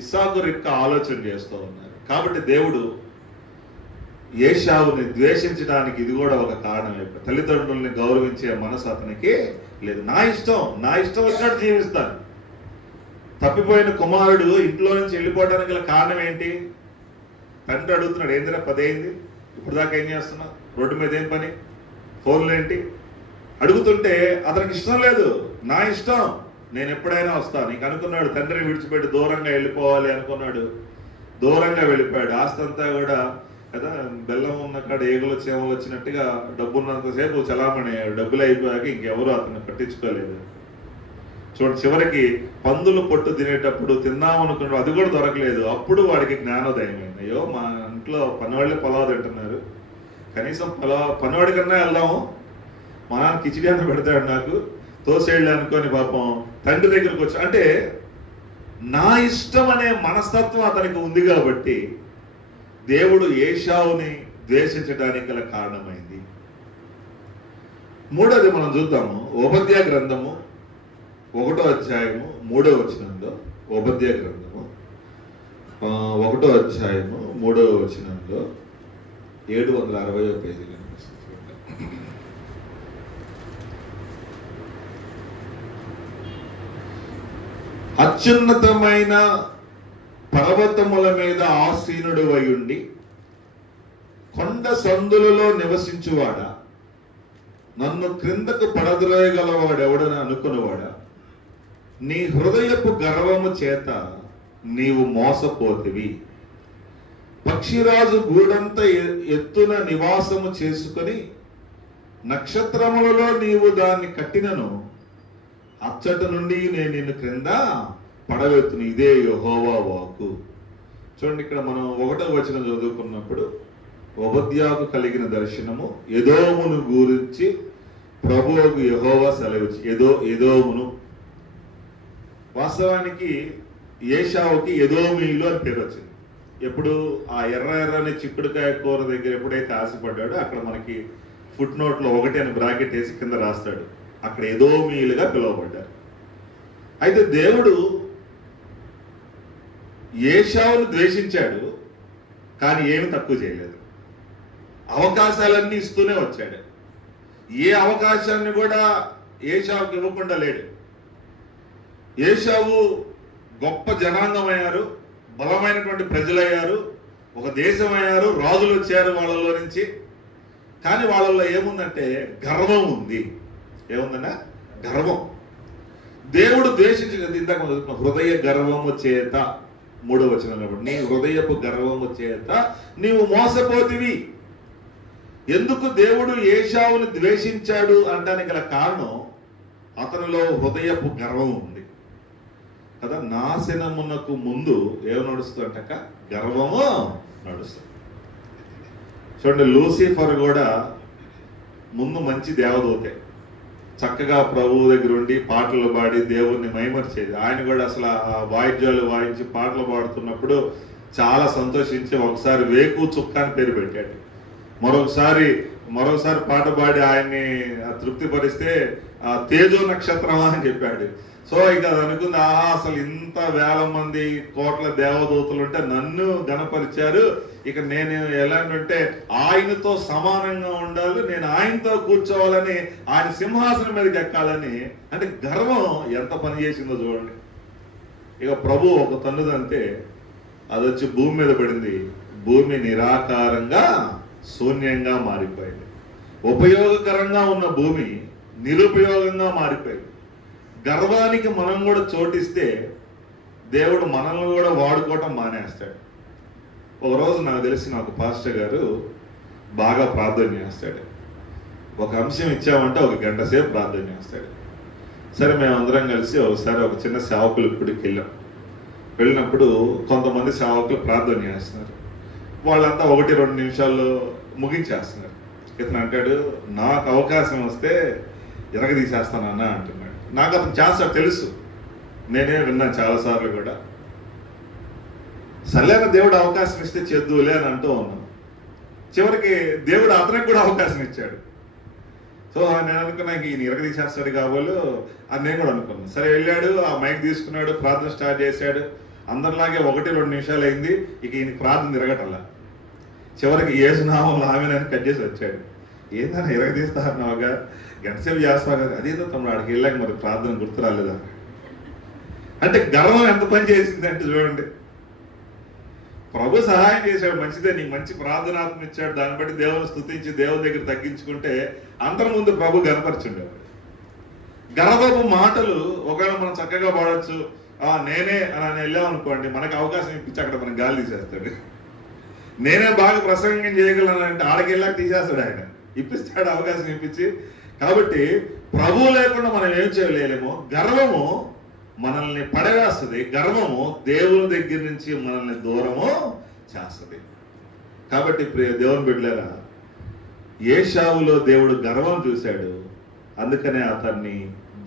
ఇస్సాకు రిబ్కా ఆలోచన చేస్తూ ఉన్నారు. కాబట్టి దేవుడు ఏశావుని ద్వేషించడానికి ఇది కూడా ఒక కారణం. తల్లిదండ్రుల్ని గౌరవించే మనసు అతనికి లేదు. నా ఇష్టం వచ్చినట్టు జీవిస్తాను. తప్పిపోయిన కుమారుడు ఇంట్లో నుంచి వెళ్ళిపోవడానికి గల కారణం ఏంటి? తండ్రి అడుగుతున్నాడు, ఏందిరా 10 అయింది, ఇప్పుడు దాకా ఏం చేస్తున్నావు, రోడ్డు మీద ఏం పని, ఫోన్లు ఏంటి అడుగుతుంటే అతనికి ఇష్టం లేదు. నా ఇష్టం, నేను ఎప్పుడైనా వస్తాను. నీకు అనుకున్నాడు తండ్రిని విడిచిపెట్టి దూరంగా వెళ్ళిపోవాలి అనుకున్నాడు, దూరంగా వెళ్ళిపోయాడు. ఆస్తి అంతా కూడా కదా బెల్లం ఉన్న కాడ ఏగులు చేమలు వచ్చినట్టుగా డబ్బున్నంతసేపు చలామణి, డబ్బులు అయిపోయాక ఇంకెవరు అతన్ని పట్టించుకోలేదు. చూడండి, చివరికి పందులు పొట్టు తినేటప్పుడు తిందామనుకున్నాడు, అది కూడా దొరకలేదు. అప్పుడు వాడికి జ్ఞానోదయం అయింది. అయ్యో మా ఇంట్లో పనివాళ్ళే పొలావు తింటున్నారు, కనీసం పనివాడి కన్నా వెళ్దాము, మా నాన్న కిచిడి అన్న పెడతాడు నాకు, తోసేళ్ళు అనుకొని పాపం తండ్రి దగ్గరకు వచ్చి, అంటే నా ఇష్టం అనే మనస్తత్వం అతనికి ఉంది కాబట్టి దేవుడు ఏశావుని ద్వేషించడానికి గల కారణమైంది. మూడోది మనం చూద్దాము, ఓబద్యా గ్రంథము 1వ అధ్యాయము 3వ వచనంలో. ఓబద్యా గ్రంథము 1వ అధ్యాయము 3వ వచనంలో 760వ పేజీలో అత్యున్నతమైన పర్వతముల మీద ఆసీనుడు అయ్యుండి కొండ సందులలో నివసించువాడా, నన్ను క్రిందకు పడద్రోయగలవాడెవడని అనుకునేవాడా, నీ హృదయపు గర్వము చేత నీవు మోసపోతివి. పక్షిరాజు గూడంత ఎత్తున నివాసము చేసుకొని నక్షత్రములలో నీవు దాన్ని కట్టినను, అచ్చట నుండి నేను నిన్ను క్రింద పడవెత్తును, ఇదే యెహోవా వాక్కు. చూడండి, ఇక్కడ మనం 1వ వచనం చదువుకున్నప్పుడు ఓబద్యాకు కలిగిన దర్శనము ఎదోమును గురించి ప్రభువుకు యెహోవా సెలవిచ్చి, ఎదోమును. వాస్తవానికి ఏశావుకి ఎదోమీయులు అని పేరు వచ్చింది. ఎప్పుడు ఆ ఎర్రని చిక్కుడుకాయ కూర దగ్గర ఎప్పుడైతే ఆశపడ్డాడో అక్కడ మనకి ఫుట్ నోట్లో 1 అని బ్రాకెట్ వేసి కింద రాస్తాడు, అక్కడ ఎదోమీయులుగా పిలువబడ్డారు. అయితే దేవుడు ఏశావును ద్వేషించాడు, కానీ ఏమి తక్కువ చేయలేదు. అవకాశాలన్నీ ఇస్తూనే వచ్చాడు. ఏ అవకాశాన్ని కూడా ఏశావుకి ఇవ్వకుండా లేడు. ఏశావు గొప్ప జనాంగం అయ్యారు, బలమైనటువంటి ప్రజలయ్యారు, ఒక దేశం అయ్యారు, రాజులు వచ్చారు వాళ్ళలో నుంచి. కానీ వాళ్ళల్లో ఏముందంటే గర్వం ఉంది. ఏముందన్నా గర్వం. దేవుడు ద్వేషించినది ఇందాక హృదయ గర్వము చేత 3వ వచనంలో, నీ హృదయపు గర్వము చేత నీవు మోసపోతివి. ఎందుకు దేవుడు ఏశావుని ద్వేషించాడు అనడానికి గల కారణం, అతనిలో హృదయపు గర్వం ఉంది కదా. నాశనమునకు ముందు ఏమి నడుస్తుందట, గర్వము నడుస్తుంది. చూడండి, లూసిఫర్ కూడా ముందు మంచి దేవదూతే, చక్కగా ప్రభువు దగ్గర ఉండి పాటలు పాడి దేవుణ్ణి మైమర్చేది. ఆయన కూడా అసలు ఆ వాయిద్యాలు వాయించి పాటలు పాడుతున్నప్పుడు చాలా సంతోషించి ఒకసారి వేకు చుక్క అని పేరు పెట్టాడు. మరొకసారి పాట పాడి ఆయన్ని తృప్తిపరిస్తే తేజో నక్షత్రమా అని చెప్పాడు. సో ఇక అనుకుంది, అసలు ఇంత వేల మంది కోట్ల దేవదూతలు ఉంటే నన్ను గణపరిచారు, ఇక నేను ఎలాంటి ఆయనతో సమానంగా ఉండాలి, నేను ఆయనతో కూర్చోవాలని, ఆయన సింహాసనం మీదకి ఎక్కాలని. అంటే గర్వం ఎంత పని చేసిందో చూడండి. ఇక ప్రభు ఒక తన్నుదంతే అది వచ్చి భూమి మీద పడింది. భూమి నిరాకారంగా శూన్యంగా మారిపోయింది. ఉపయోగకరంగా ఉన్న భూమి నిరుపయోగంగా మారిపోయింది. గర్వానికి మనం కూడా చోటిస్తే దేవుడు మనల్ని కూడా వాడుకోవటం మానేస్తాడు. ఒకరోజు నాకు తెలిసిన ఒక పాస్టర్ గారు బాగా ప్రార్థన చేస్తాడు. ఒక అంశం ఇచ్చామంటే 1 గంట సేపు ప్రార్థన చేస్తాడు. సరే, మేమందరం కలిసి ఒకసారి ఒక చిన్న సేవకుల గుడికి వెళ్ళినప్పుడు కొంతమంది సేవకులు ప్రార్థన చేస్తున్నారు. వాళ్ళంతా 1-2 నిమిషాల్లో ముగించేస్తున్నారు. ఇతను అంటాడు, నాకు అవకాశం వస్తే ఎరగదీసేస్తానన్న అంటున్నాడు. నాకు అతను చేస్తాడు తెలుసు, నేనే విన్నాను చాలాసార్లు కూడా. సరైన దేవుడు అవకాశం ఇస్తే చేద్దులే అని అంటూ ఉన్నాం. చివరికి దేవుడు అతనికి కూడా అవకాశం ఇచ్చాడు. సో నేను అనుకున్నా ఈయన ఇరగదీసేస్తాడు కాబోలు అని నేను కూడా అనుకున్నాను. సరే వెళ్ళాడు, ఆ మైక్ తీసుకున్నాడు, ప్రార్థన స్టార్ట్ చేశాడు. అందరిలాగే 1-2 నిమిషాలు అయింది. ఇక ఈయన ప్రార్థన తిరగటల్లా. చివరికి యేసునామంలో ఆమెను కట్ చేసి వచ్చాడు. ఏందని ఇరగదీస్తా అన్నావుగా, గంటసేపు చేస్తావు కదా. అదేదో తమ్ముడు ఆడికి వెళ్ళాక మరి ప్రార్థన గుర్తు రాలేదా అంటే గర్వం ఎంత పని చేసింది అంటే చూడండి. ప్రభు సహాయం చేశాడు, మంచిదే, నీకు మంచి ప్రార్థనాత్మ ఇచ్చాడు. దాన్ని బట్టి దేవుని స్తుతించి దేవుని దగ్గర తగ్గించుకుంటే అందరి ముందు ప్రభు గనపరచుండేవాడు. గర్వపు మాటలు ఒకవేళ మనం చక్కగా పాడొచ్చు, నేనే అని వెళ్ళామనుకోండి, మనకు అవకాశం ఇప్పించి అక్కడ మనం గాలి తీసేస్తాడు. నేనే బాగా ప్రసంగం చేయగలను అంటే ఆడికి వెళ్ళాక తీసేస్తాడు ఆయన, ఇప్పిస్తాడు అవకాశం ఇప్పించి. కాబట్టి ప్రభు లేకుండా మనం ఏం చేయలేమో. గర్వము మనల్ని పడవేస్తుంది, గర్వము దేవుని దగ్గర నుంచి మనల్ని దూరము చేస్తుంది. కాబట్టి ప్రియ దేవుని బిడ్డలారా, ఏశావులో దేవుడు గర్వం చూశాడు, అందుకనే అతన్ని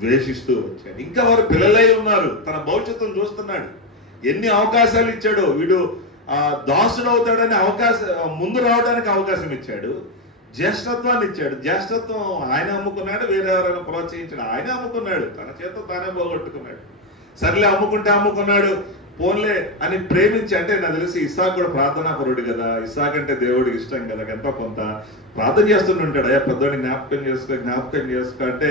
ద్వేషిస్తూ వచ్చాడు. ఇంకా వారు పిల్లలై ఉన్నారు, తన భవిష్యత్తును చూస్తున్నాడు. ఎన్ని అవకాశాలు ఇచ్చాడో. వీడు దాసుడు అవుతాడని ముందు రావడానికి అవకాశం ఇచ్చాడు, జ్యేష్ఠత్వాన్ని ఇచ్చాడు. జ్యేష్ఠత్వం ఆయన అమ్ముకున్నాడు, వేరే ఎవరైనా ప్రోత్సహించాడు, ఆయన అమ్ముకున్నాడు, తన చేత తానే పోగొట్టుకున్నాడు. సర్లే అమ్ముకుంటే అమ్ముకున్నాడు, పోన్లే అని ప్రేమించి. అంటే నాకు తెలిసి ఇస్సాకు కూడా ప్రార్థనా పరుడు కదా, ఇస్సాకు అంటే దేవుడికి ఇష్టం కదా, ఎంతో కొంత ప్రార్థన చేస్తుంటాడు. అయ్యా పెద్దోడిని జ్ఞాపకం చేసుకో అంటే,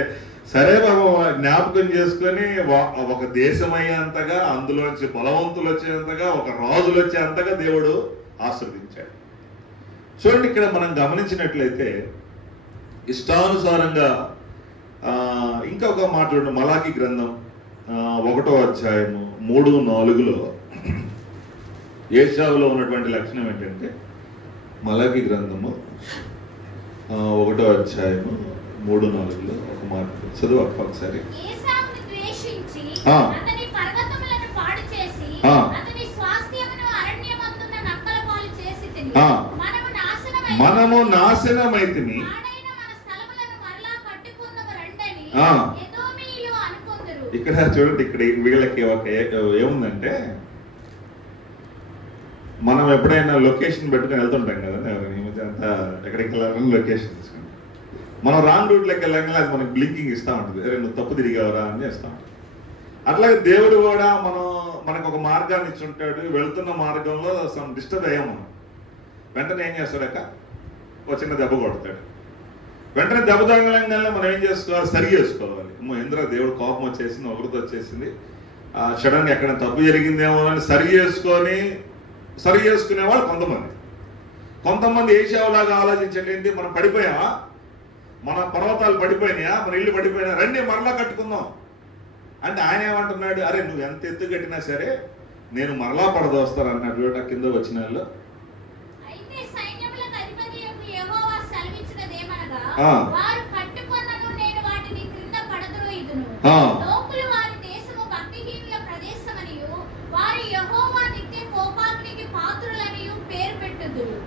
సరే బాబు జ్ఞాపకం చేసుకొని ఒక దేశం అయ్యేంతగా, అందులోంచి బలవంతులు వచ్చేంతగా, ఒక రాజులు వచ్చేంతగా దేవుడు ఆశీర్వదించాడు. చూడండి, ఇక్కడ మనం గమనించినట్లయితే ఇష్టానుసారంగా ఇంకొక మాట చూడండి. మలాకి గ్రంథం 1వ అధ్యాయము 3-4 ఏశావులో ఉన్నటువంటి లక్షణం ఏంటంటే, మలాకి గ్రంథము 1వ అధ్యాయము 3-4 ఒక మాట చదువు అక్క ఒకసారి. మనము నాశనమైతిమి, ఇక్కడ చూడండి, ఇక్కడ వీళ్ళకి ఒక ఏముందంటే, మనం ఎప్పుడైనా లొకేషన్ పెట్టుకుని వెళ్తుంటాం కదా, అంతా ఎక్కడికి వెళ్ళాలని లొకేషన్ తీసుకుంటాం. మనం రాంగ్ రూట్లోకి వెళ్ళాక అది మనకు బ్లింకింగ్ ఇస్తూ ఉంటుంది, అరే నువ్వు తప్పు తిరిగావరా అని చేస్తూ ఉంటాం. అట్లాగే దేవుడు కూడా మనకు ఒక మార్గాన్ని ఇచ్చి ఉంటాడు. వెళుతున్న మార్గంలో సమ్ డిస్టర్బ్ అయ్యాం మనం, వెంటనే ఏం చేస్తాడక్క, ఒక చిన్న దెబ్బ కొడతాడు. వెంటనే దెబ్బ తగలంగానే మనం ఏం చేసుకోవాలి, సరి చేసుకోవాలి. ఇంద్ర దేవుడు కోపం వచ్చేసింది, ఒకరితో వచ్చేసింది, సడన్గా ఎక్కడ తప్పు జరిగిందేమో అని సరి చేసుకునేవాళ్ళు కొంతమంది ఏషావులాగా ఆలోచించండి. మనం పడిపోయామా, మన పర్వతాలు పడిపోయినాయా, మన ఇల్లు పడిపోయినా, రండి మరలా కట్టుకుందాం అంటే ఆయన ఏమంటున్నాడు, అరే నువ్వు ఎంత ఎత్తు కట్టినా సరే నేను మరలా పడదోస్తాను అన్నట్లు కింద వచ్చిన వాళ్ళు.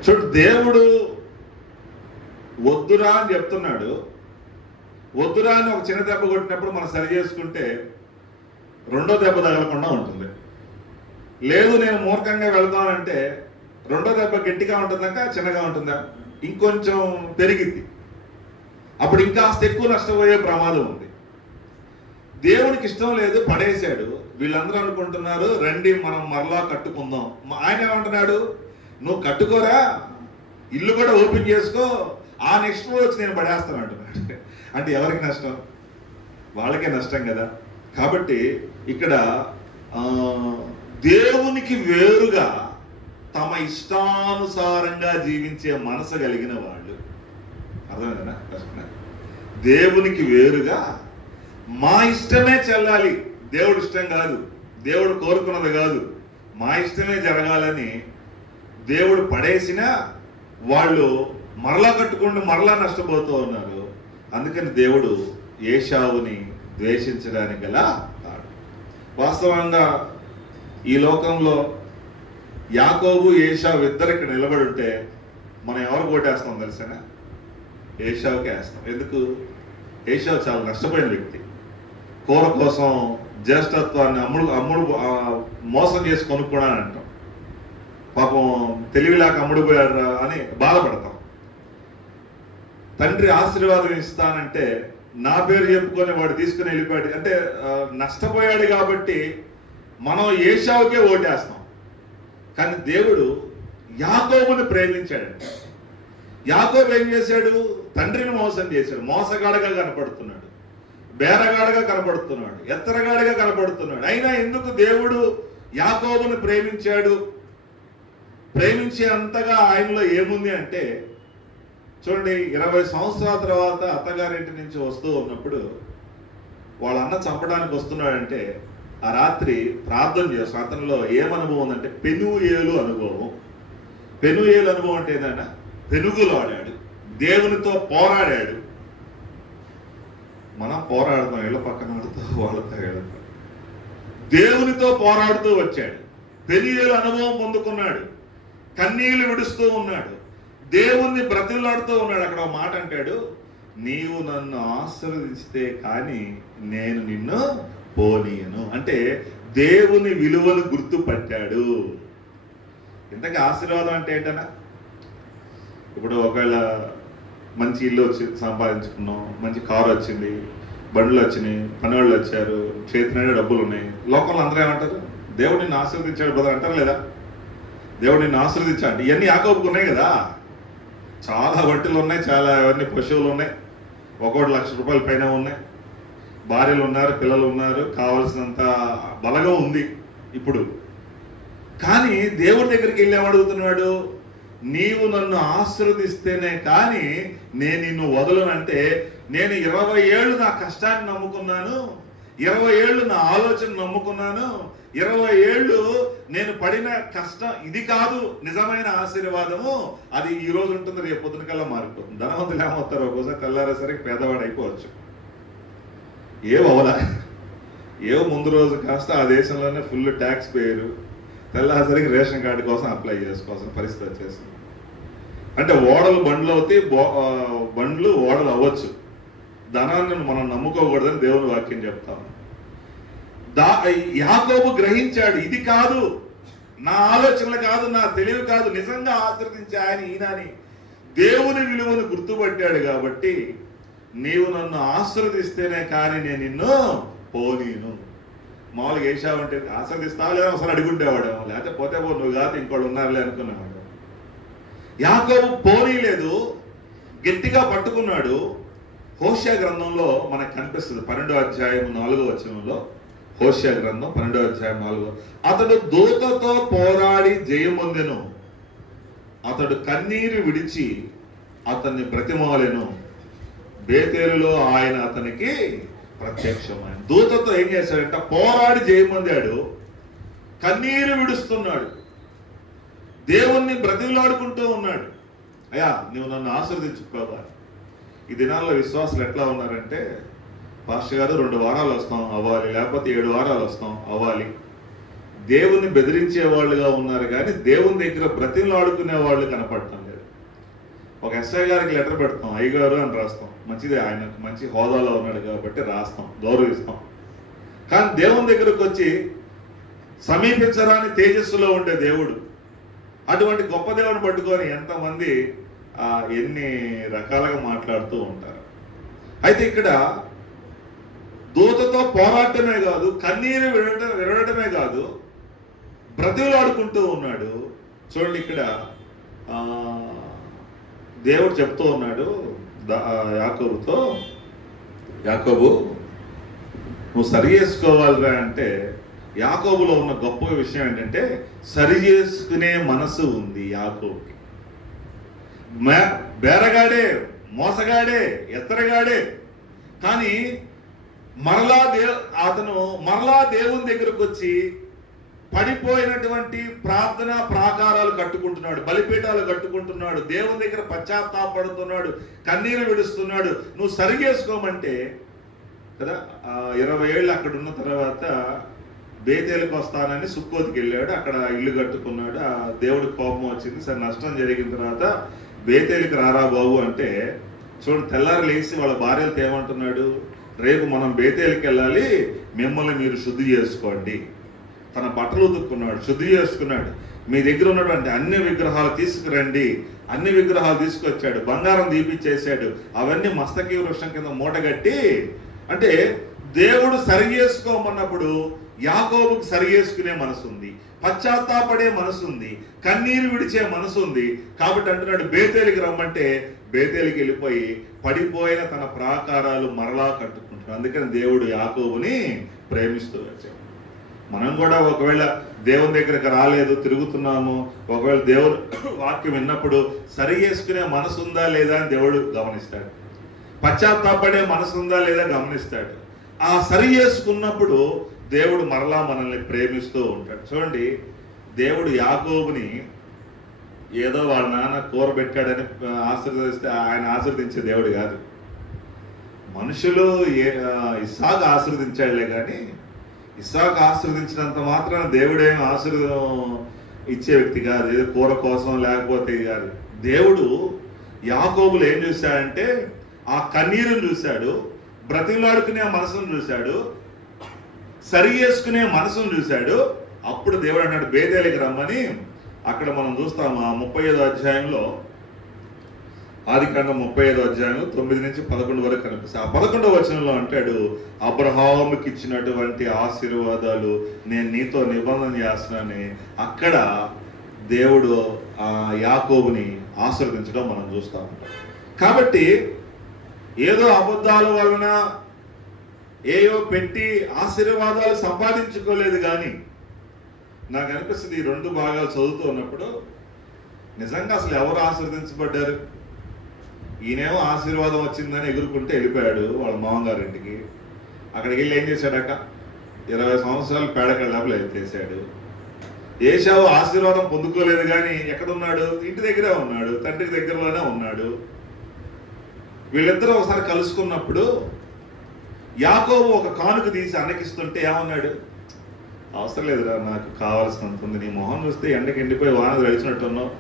చూడు, దేవుడు వద్దురా అని చెప్తున్నాడు. వద్దురా అని ఒక చిన్న దెబ్బ కొట్టినప్పుడు మనం సరి చేసుకుంటే రెండో దెబ్బ తగలకుండా ఉంటుంది. లేదు నేను మూర్ఖంగా వెళ్తానంటే రెండో దెబ్బ గట్టిగా ఉంటుందాక చిన్నగా ఉంటుందా, ఇంకొంచెం పెరిగిద్ది, అప్పుడు ఇంకాస్త ఎక్కువ నష్టపోయే ప్రమాదం ఉంది. దేవునికి ఇష్టం లేదు, పడేశాడు. వీళ్ళందరూ అనుకుంటున్నారు రండి మనం మరలా కట్టుకుందాం. ఆయన ఏమంటున్నాడు, నువ్వు కట్టుకోరా, ఇల్లు కూడా ఓపెన్ చేసుకో, ఆ నెక్స్ట్ వచ్చి నేను పడేస్తాను అంటున్నాడు. అంటే ఎవరికి నష్టం, వాళ్ళకే నష్టం కదా. కాబట్టి ఇక్కడ దేవునికి వేరుగా తమ ఇష్టానుసారంగా జీవించే మనసు కలిగిన వాళ్ళు, అర్థమైందా కష్టం. దేవునికి వేరుగా మా ఇష్టమే చెల్లాలి, దేవుడు ఇష్టం కాదు, దేవుడు కోరుకున్నది కాదు, మా ఇష్టమే జరగాలని దేవుడు పడేసిన వాళ్ళు మరలా కట్టుకుంటూ మరలా నష్టపోతూ ఉన్నారు. అందుకని దేవుడు ఏశావుని ద్వేషించడానికి గల కాడు. వాస్తవంగా ఈ లోకంలో యాకోబు ఏశావు ఇద్దరు ఇక్కడ నిలబడి ఉంటే మనం ఎవరు ఓటేస్తాం తెలిసిన, ఏశావుకి వేస్తాం. ఎందుకు, ఏశావు చాలా నష్టపోయిన వ్యక్తి. కూర కోసం జ్యేష్ఠత్వాన్ని అమ్ముడు మోసం చేసి కొనుక్కోవడానికి అంటాం. పాపం తెలివిలాక అమ్ముడుపోయాడు అని బాధపడతాం. తండ్రి ఆశీర్వాదం ఇస్తానంటే నా పేరు చెప్పుకొని వాడు తీసుకుని వెళ్ళిపోయాడు అంటే నష్టపోయాడు కాబట్టి మనం ఏశావుకే ఓటేస్తాం. కానీ దేవుడు యాకోబుని ప్రేమించాడండి. యాకోబు ఏం చేశాడు? తండ్రిని మోసం చేశాడు. మోసగాడగా కనపడుతున్నాడు, బేరగాడగా కనపడుతున్నాడు, ఎత్తరగాడిగా కనపడుతున్నాడు. అయినా ఎందుకు దేవుడు యాకోబుని ప్రేమించాడు? ప్రేమించే అంతగా ఆయనలో ఏముంది అంటే, చూడండి, 20 సంవత్సరాల తర్వాత అత్తగారింటి నుంచి వస్తూ ఉన్నప్పుడు వాళ్ళ అన్న చంపడానికి వస్తున్నాడంటే ఆ రాత్రి ప్రార్థన చేస్తాం. అతనిలో ఏమనుభవం ఉందంటే పెనుయేలు అనుభవం. పెనుయేలు అనుభవం అంటే ఏంటంటే పెనుగులాడాడు, దేవునితో పోరాడాడు. మనం పోరాడతాం, ఇళ్ళ పక్కన ఆడుతూ వాళ్ళతో వెళ్తాం. దేవునితో పోరాడుతూ వచ్చాడు, పెనుయేలు అనుభవం పొందుకున్నాడు, కన్నీళ్లు విడుస్తూ ఉన్నాడు, దేవుణ్ణి బ్రతిలాడుతూ ఉన్నాడు. అక్కడ ఒక మాట అంటాడు, నీవు నన్ను ఆశీర్వదిస్తే కానీ నేను నిన్ను పోనీయను. అంటే దేవుని విలువను గుర్తుపట్టాడు. ఇంతకీ ఆశీర్వాదం అంటే ఏంటన్నా? ఇప్పుడు ఒకవేళ మంచి ఇల్లు వచ్చి సంపాదించుకున్నాం, మంచి కారు వచ్చింది, బండ్లు వచ్చినాయి, పనివాళ్ళు వచ్చారు, చేతినే డబ్బులు ఉన్నాయి. లోకంలో అందరూ ఏమంటారు? దేవుడు నిన్ను ఆశీర్వదించాడు బ్రదర్ అంటారు లేదా? దేవుడు నిన్ను ఆశీర్వదించాడు. ఇవన్నీ యాకోబుకు ఉన్నాయి కదా, చాలా వడ్డీలు ఉన్నాయి, చాలా అవన్నీ పశువులు ఉన్నాయి, 1 లక్ష రూపాయల పైన ఉన్నాయి, భార్యలు ఉన్నారు, పిల్లలు ఉన్నారు, కావలసినంత బలగం ఉంది ఇప్పుడు. కానీ దేవుడి దగ్గరికి వెళ్ళి ఏమడుగుతున్నాడు? నీవు నన్ను ఆశీర్వదిస్తేనే కానీ నేను నిన్ను వదలనంటే, నేను 20 ఏళ్ళు నా కష్టాన్ని నమ్ముకున్నాను, 20 ఏళ్ళు నా ఆలోచన నమ్ముకున్నాను, 20 ఏళ్ళు నేను పడిన కష్టం ఇది కాదు నిజమైన ఆశీర్వాదము. అది ఈ రోజు ఉంటుంది, రేపు పొద్దున కల్లా మారిపోతుంది. ధనవంతులు ఏమవుతారు? ఒక్కోసారి తెల్లారేసరికి పేదవాడు అయిపోవచ్చు. ఏవవలా ఏవో ముందు రోజు కాస్త ఆ దేశంలోనే ఫుల్ ట్యాక్స్ పేరు, తెల్లాసరికి రేషన్ కార్డు కోసం అప్లై చేసుకోవాల్సిన పరిస్థితి వచ్చేసింది. అంటే ఓడలు బండ్లు అవుతాయి, బండ్లు ఓడలు అవ్వచ్చు. ధనాన్ని మనం నమ్ముకోకూడదని దేవుని వాక్యం చెప్తాను. యాకోబు గ్రహించాడు, ఇది కాదు, నా ఆలోచనలు కాదు, నా తెలివి కాదు, నిజంగా ఆశీర్వదించే ఆయన ఈయనని దేవుని విలువను గుర్తుపట్టాడు. కాబట్టి నీవు నన్ను ఆశీర్వదిస్తేనే కానీ నేను నిన్ను పోనీను. మామూలుగా వేసావంటే ఆశీర్వదిస్తావా లేదా ఒకసారి అడుగుంటేవాడేమో, లేకపోతే పోతే పో, నువ్వు కాదు ఇంకోటి ఉన్నారులే అనుకునేవాడు. యాకోబు పోనీలేదు, గట్టిగా పట్టుకున్నాడు. హోషేయ గ్రంథంలో మనకు కనిపిస్తుంది 12వ అధ్యాయం 4వ వచనంలో. హోషేయ గ్రంథం 12వ అధ్యాయం 4. అతడు దూతతో పోరాడి జయమొందెను, అతడు కన్నీరు విడిచి అతన్ని బ్రతిమాలెను, బేతేలులో ఆయన అతనికి ప్రత్యక్షమైన. దూతతో ఏం చేశాడంట? పోరాడి జయమొందాడు, కన్నీరు విడుస్తున్నాడు, దేవుణ్ణి బ్రతిలాడుకుంటూ ఉన్నాడు. అయ్యా నువ్వు నన్ను ఆశీర్వదించుకోవాలి. ఈ దినాల్లో విశ్వాసులు ఎట్లా ఉన్నారంటే, పాస్టర్ గారు 2 వారాలు వస్తాం అవ్వాలి, లేకపోతే 7 వారాలు వస్తాం అవ్వాలి. దేవుణ్ణి బెదిరించే వాళ్ళుగా ఉన్నారు కానీ దేవుని దగ్గర బ్రతిలాడుకునే వాళ్ళు కనపడటం లేదు. ఒక ఎస్ఐ గారికి లెటర్ పెడతాం, అయ్యగారు అని రాస్తాం, మంచిది, ఆయన మంచి హోదాలో ఉన్నాడు కాబట్టి రాస్తాం, గౌరవిస్తాం. కానీ దేవుని దగ్గరకు వచ్చి సమీపించరాని తేజస్సులో ఉండే దేవుడు, అటువంటి గొప్ప దేవుడిని పట్టుకొని ఎంతమంది ఎన్ని రకాలుగా మాట్లాడుతూ ఉంటారు. అయితే ఇక్కడ దూతతో పోరాటమే కాదు, కన్నీరు విరడటమే కాదు, బ్రతిలాడుకుంటూ ఉన్నాడు. చూడండి, ఇక్కడ దేవుడు చెప్తూ ఉన్నాడు యాకోబుతో, యాకోబు నువ్వు సరి చేసుకోవాలిరా అంటే, యాకోబులో ఉన్న గొప్ప విషయం ఏంటంటే సరి చేసుకునే మనసు ఉంది యాకోబుకి. బేరగాడే, మోసగాడే, ఎత్తరగాడే, కానీ అతను మరలా దేవుని దగ్గరకు వచ్చి పడిపోయినటువంటి ప్రార్థన ప్రాకారాలు కట్టుకుంటున్నాడు, బలిపీఠాలు కట్టుకుంటున్నాడు, దేవుని దగ్గర పశ్చాత్తాపడుతున్నాడు, కన్నీరు విడుస్తున్నాడు. నువ్వు సరి చేసుకోమంటే కదా, 20 ఏళ్ళు అక్కడ ఉన్న తర్వాత బేతేలుకు వస్తానని సుక్కోతికి వెళ్ళాడు, అక్కడ ఇల్లు కట్టుకున్నాడు. ఆ దేవుడికి కోపం వచ్చింది, సరే నష్టం జరిగిన తర్వాత బేతేలుకి రారా బాబు అంటే, చూడు తెల్లారి లేచి వాళ్ళ భార్యలతో ఏమంటున్నాడు, రేపు మనం బేతేలుకి వెళ్ళాలి, మిమ్మల్ని మీరు శుద్ధి చేసుకోండి. తన బట్టలు ఉతుక్కున్నాడు, శుద్ధి చేసుకున్నాడు, మీ దగ్గర ఉన్నటువంటి అన్ని విగ్రహాలు తీసుకురండి అన్ని విగ్రహాలు తీసుకొచ్చాడు, బంగారం దీపిచ్చేసాడు, అవన్నీ మస్తకి వృక్షం కింద మూటగట్టి. అంటే దేవుడు సరి చేసుకోమన్నప్పుడు యాకోబుకు సరి చేసుకునే మనసు ఉంది, పశ్చాత్తాపడే మనసు ఉంది, కన్నీరు విడిచే మనసు ఉంది. కాబట్టి అంటున్నాడు బేతేలికి రమ్మంటే బేతేలికి వెళ్ళిపోయి పడిపోయిన తన ప్రాకారాలు మరలా కట్టుకుంటాడు. అందుకని దేవుడు యాకోబుని ప్రేమిస్తూ వచ్చాడు. మనం కూడా ఒకవేళ దేవుని దగ్గరకు రాలేదు, తిరుగుతున్నాము, ఒకవేళ దేవుడు వాక్యం విన్నప్పుడు సరి చేసుకునే మనసు ఉందా లేదా అని దేవుడు గమనిస్తాడు, పశ్చాత్తాపడే మనసు ఉందా లేదా గమనిస్తాడు. ఆ సరి చేసుకున్నప్పుడు దేవుడు మరలా మనల్ని ప్రేమిస్తూ ఉంటాడు. చూడండి, దేవుడు యాకోబుని ఏదో వాళ్ళ నాన్న కూర పెట్టాడని ఆశీర్వదిస్తే ఆయన ఆశీర్వదించే దేవుడు కాదు. మనుషులు ఇస్సాకు ఆశీర్వదించాడులే కానీ ఇస్సాకు ఆశీర్వదించినంత మాత్రాన దేవుడేమో ఆశీర్వాదం ఇచ్చే వ్యక్తి కాదు, ఏదో కూర కోసం లేకపోతే కాదు. దేవుడు యాకోబులు ఏం చూశాడంటే ఆ కన్నీరుని చూశాడు, బ్రతిలాడుకునే మనసును చూశాడు, సరి చేసుకునే మనసును చూశాడు. అప్పుడు దేవుడు అన్నాడు బేతేలికి రమ్మని. అక్కడ మనం చూస్తాము ఆ 35వ అధ్యాయంలో, ఆదికాండం 35వ అధ్యాయంలో 9 నుంచి 11 వరకు కనిపిస్తాయి. ఆ 11వ వచనంలో అంటాడు, అబ్రహాముకి ఇచ్చినటువంటి ఆశీర్వాదాలు నేను నీతో నిబంధన చేస్తున్నానని అక్కడ దేవుడు ఆ యాకోబుని ఆశీర్వదించడం మనం చూస్తాం. కాబట్టి ఏదో అబద్ధాల వలన ఏయో పెట్టి ఆశీర్వాదాలు సంపాదించుకోలేదు. కానీ నాకు అనిపిస్తుంది ఈ 2 భాగాలు చదువుతూ ఉన్నప్పుడు నిజంగా అసలు ఎవరు ఆశీర్వదించబడ్డారు? ఈయనేమో ఆశీర్వాదం వచ్చిందని ఎగురుకుంటే వెళ్ళిపోయాడు వాళ్ళ మామగారింటికి. అక్కడికి వెళ్ళి ఏం చేశాడక 20 సంవత్సరాలు పేడకళ్ళాపులు ఎత్తేసాడు. ఏశావు ఆశీర్వాదం పొందుకోలేదు కానీ ఎక్కడున్నాడు? ఇంటి దగ్గరే ఉన్నాడు, తండ్రికి దగ్గరలోనే ఉన్నాడు. వీళ్ళిద్దరూ ఒకసారి కలుసుకున్నప్పుడు యాకోబు ఒక కానుక తీసి అన్నకిస్తుంటే ఏమన్నాడు? అవసరం లేదురా, నాకు కావాల్సినంత ఉంది. నీ మొహం చూస్తే ఎండకి ఎండిపోయి వాన గడిచినట్టున్నావు,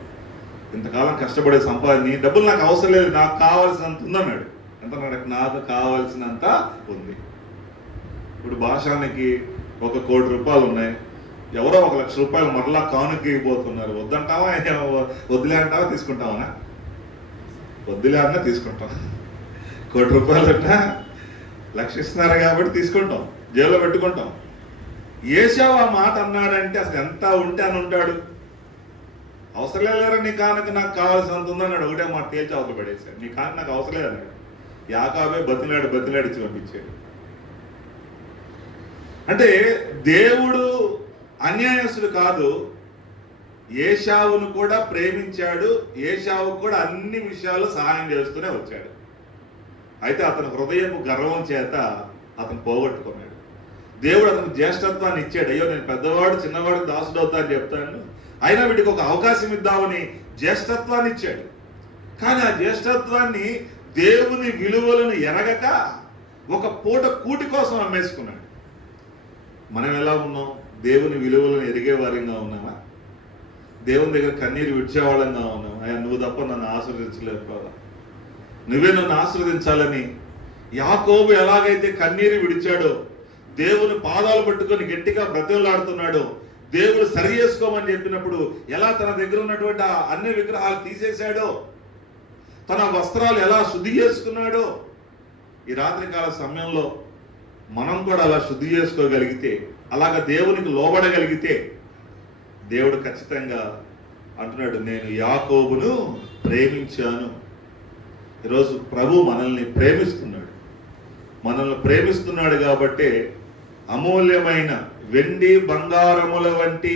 ఇంతకాలం కష్టపడే సంపాదన డబ్బులు నాకు అవసరం లేదు, నాకు కావాల్సినంత ఉందన్నాడు. ఎంత నాకు కావాల్సినంత ఉంది. ఇప్పుడు భాషానికి 1 కోటి రూపాయలు ఉన్నాయి, ఎవరో 1 లక్ష రూపాయలు మరలా కానుక ఇవ్వబోతున్నారు. వద్దంటావా? వద్దులే అంటావా? తీసుకుంటావా? వద్దులే అన్నా తీసుకుంటాం. 1 కోటి రూపాయలు అన్నా లక్షిస్తున్నారు కాబట్టి తీసుకుంటాం, జేబులో పెట్టుకుంటాం. ఏశావు ఆ మాట అన్నాడంటే అసలు ఎంత ఉంటే అని ఉంటాడు. అవసరం లేరా నీ కానుక, నాకు కావాల్సినంత ఉందన్నాడు. ఒకటే మాట తేల్చి అవసరం పడేశాడు. నీ కానుక నాకు అవసరం లేదన్నాడు. యాకోబే బతిలాడిచ్చి పంపించాడు. అంటే దేవుడు అన్యాయస్తుడు కాదు, ఏశావును కూడా ప్రేమించాడు, ఏశావు కూడా అన్ని విషయాలు సహాయం చేస్తూనే వచ్చాడు. అయితే అతని హృదయపు గర్వం చేత అతను పోగొట్టుకున్నాడు. దేవుడు అతనికి జ్యేష్ఠత్వాన్ని ఇచ్చాడు. అయ్యో నేను పెద్దవాడు చిన్నవాడు దాసుడు అవుతా అని చెప్తాను, అయినా వీడికి ఒక అవకాశం ఇద్దామని జ్యేష్ఠత్వాన్ని ఇచ్చాడు. కానీ ఆ జ్యేష్ఠత్వాన్ని దేవుని విలువలను ఎరగక ఒక పూట కూటి కోసం అమ్మేసుకున్నాడు. మనం ఎలా ఉన్నాం? దేవుని విలువలను ఎరిగే వారంగా ఉన్నామా? దేవుని దగ్గర కన్నీరు విడిచేవాళ్ళంగా ఉన్నాం? అయ్యా నువ్వు తప్ప నన్ను ఆశీర్వదించలేకపోదా, నువ్వే నన్ను ఆశీర్వదించాలని యాకోబు ఎలాగైతే కన్నీరు విడిచాడో, దేవుని పాదాలు పట్టుకొని గట్టిగా బ్రతిమలాడుతున్నాడో, దేవుడు సరి చేసుకోమని చెప్పినప్పుడు ఎలా తన దగ్గర ఉన్నటువంటి అన్ని విగ్రహాలు తీసేశాడో, తన వస్త్రాలు ఎలా శుద్ధి చేసుకున్నాడో, ఈ రాత్రికాల సమయంలో మనం కూడా అలా శుద్ధి చేసుకోగలిగితే, అలాగ దేవునికి లోబడగలిగితే దేవుడు ఖచ్చితంగా అంటున్నాడు నేను యాకోబును ప్రేమించాను. ఈరోజు ప్రభు మనల్ని ప్రేమిస్తున్నాడు కాబట్టి అమూల్యమైన వెండి బంగారముల వంటి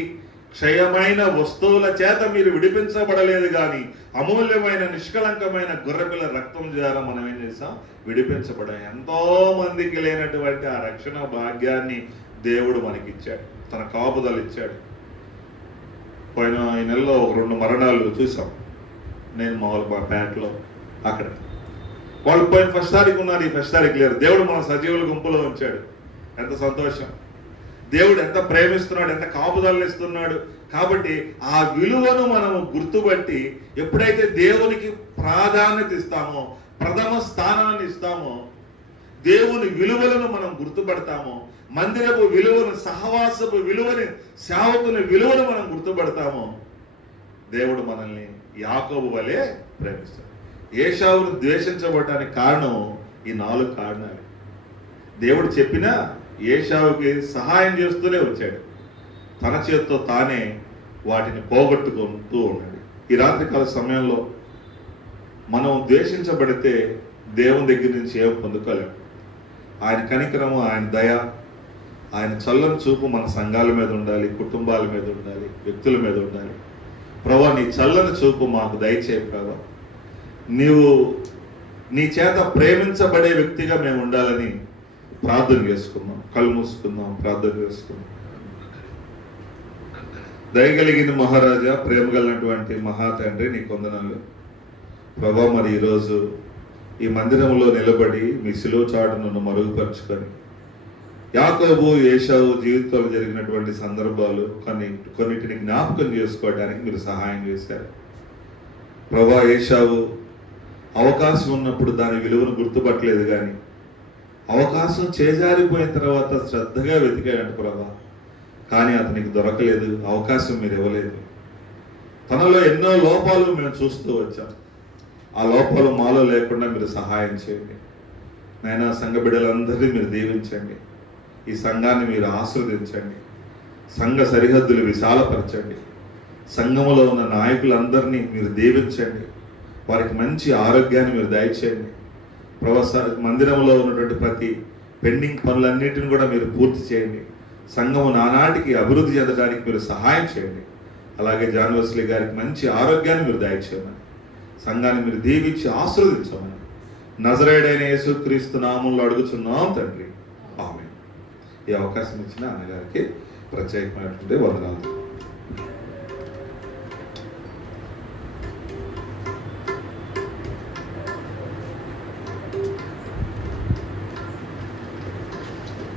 క్షయమైన వస్తువుల చేత మీరు విడిపించబడలేదు కానీ అమూల్యమైన నిష్కళంకమైన గొర్రెపిల్ల రక్తం ద్వారా మనం ఏం చేసాం? విడిపించబడాం. ఎంతో మందికి లేనటువంటి ఆ రక్షణ భాగ్యాన్ని దేవుడు మనకిచ్చాడు, తన కాపుదలు ఇచ్చాడు. పోయిన ఈ నెలలో 2 మరణాలు చూసాం. నేను మామూలు పేటలో అక్కడ వాళ్ళు పోయిన ఫస్ట్ తారీఖు ఉన్నారు, ఈ ఫస్ట్ తారీఖు లేరు. దేవుడు మన సజీవుల గుంపులో ఉంచాడు. ఎంత సంతోషం! దేవుడు ఎంత ప్రేమిస్తున్నాడు, ఎంత కాపుదలను ఇస్తున్నాడు. కాబట్టి ఆ విలువను మనము గుర్తుపట్టి ఎప్పుడైతే దేవునికి ప్రాధాన్యత ఇస్తామో, ప్రథమ స్థానాన్ని ఇస్తామో, దేవుని విలువలను మనం గుర్తుపడతామో, మందిరపు విలువను, సహవాసపు విలువని, సేవకుని విలువను మనం గుర్తుపడతామో, దేవుడు మనల్ని యాకోబు వలె ప్రేమిస్తాడు. ఏశావును ద్వేషించబడటానికి కారణం ఈ 4 కారణాలు. దేవుడు చెప్పినా ఏశావుకి సహాయం చేస్తూనే వచ్చాడు. తన చేతితో తానే వాటిని పోగొట్టుకుంటూ ఉన్నాడు. ఈ రాత్రికాల సమయంలో మనం ద్వేషించబడితే దేవుని దగ్గర నుంచి ఏం పొందుకోలేము. ఆయన కనికరము, ఆయన దయ, ఆయన చల్లని చూపు మన సంఘాల మీద ఉండాలి, కుటుంబాల మీద ఉండాలి, వ్యక్తుల మీద ఉండాలి. ప్రభా, నీ చల్లని చూపు మాకు దయచేయ ప్రభా. నీవు నీ చేత ప్రేమించబడే వ్యక్తిగా మేము ఉండాలని ప్రార్థన చేసుకుందాం. కళ్ళు మూసుకుందాం, ప్రార్థన చేసుకుందాం. దయగలిగిన మహారాజా, ప్రేమ కలిగినటువంటి మహాతండ్రి, నీ కొందనాలు ప్రభా. మరి ఈరోజు ఈ మందిరంలో నిలబడి మీ శిలువ చాటును మరుగుపరుచుకొని యాకోబు ఏశావు జీవితంలో జరిగినటువంటి సందర్భాలు కొన్నిటిని జ్ఞాపకం చేసుకోవడానికి మీరు సహాయం చేశారు ప్రభా. ఏశావు అవకాశం ఉన్నప్పుడు దాని విలువను గుర్తుపట్టలేదు, కానీ అవకాశం చేజారిపోయిన తర్వాత శ్రద్ధగా వెతికాడంట ప్రభా. కానీ అతనికి దొరకలేదు, అవకాశం మీరు ఇవ్వలేదు. తనలో ఎన్నో లోపాలు మేము చూస్తూ వచ్చాం. ఆ లోపాలు మాలో లేకుండా మీరు సహాయం చేయండి నాయనా. సంఘ బిడ్డలందరినీ మీరు దీవించండి. ఈ సంఘాన్ని మీరు ఆశీర్వదించండి. సంఘ సరిహద్దులు విశాలపరచండి. సంఘములో ఉన్న నాయకులందరినీ మీరు దీవించండి. వారికి మంచి ఆరోగ్యాన్ని మీరు దయచేయండి ప్రభా. మందిరంలో ఉన్నటువంటి ప్రతి పెండింగ్ పనులన్నిటిని కూడా మీరు పూర్తి చేయండి. సంఘము నానాటికి అభివృద్ధి చెందడానికి మీరు సహాయం చేయండి. అలాగే జాన్ వెస్లీ గారికి మంచి ఆరోగ్యాన్ని మీరు దయచేయమని, సంఘాన్ని మీరు దీవించి ఆశీర్వదించమని నజరేయుడైన యేసుక్రీస్తు నామములో అడుగుచున్నాం తండ్రి, ఆమేన్. ఈ అవకాశం ఇచ్చిన అన్నగారికి ప్రత్యేకమైనటువంటి వందనాలు.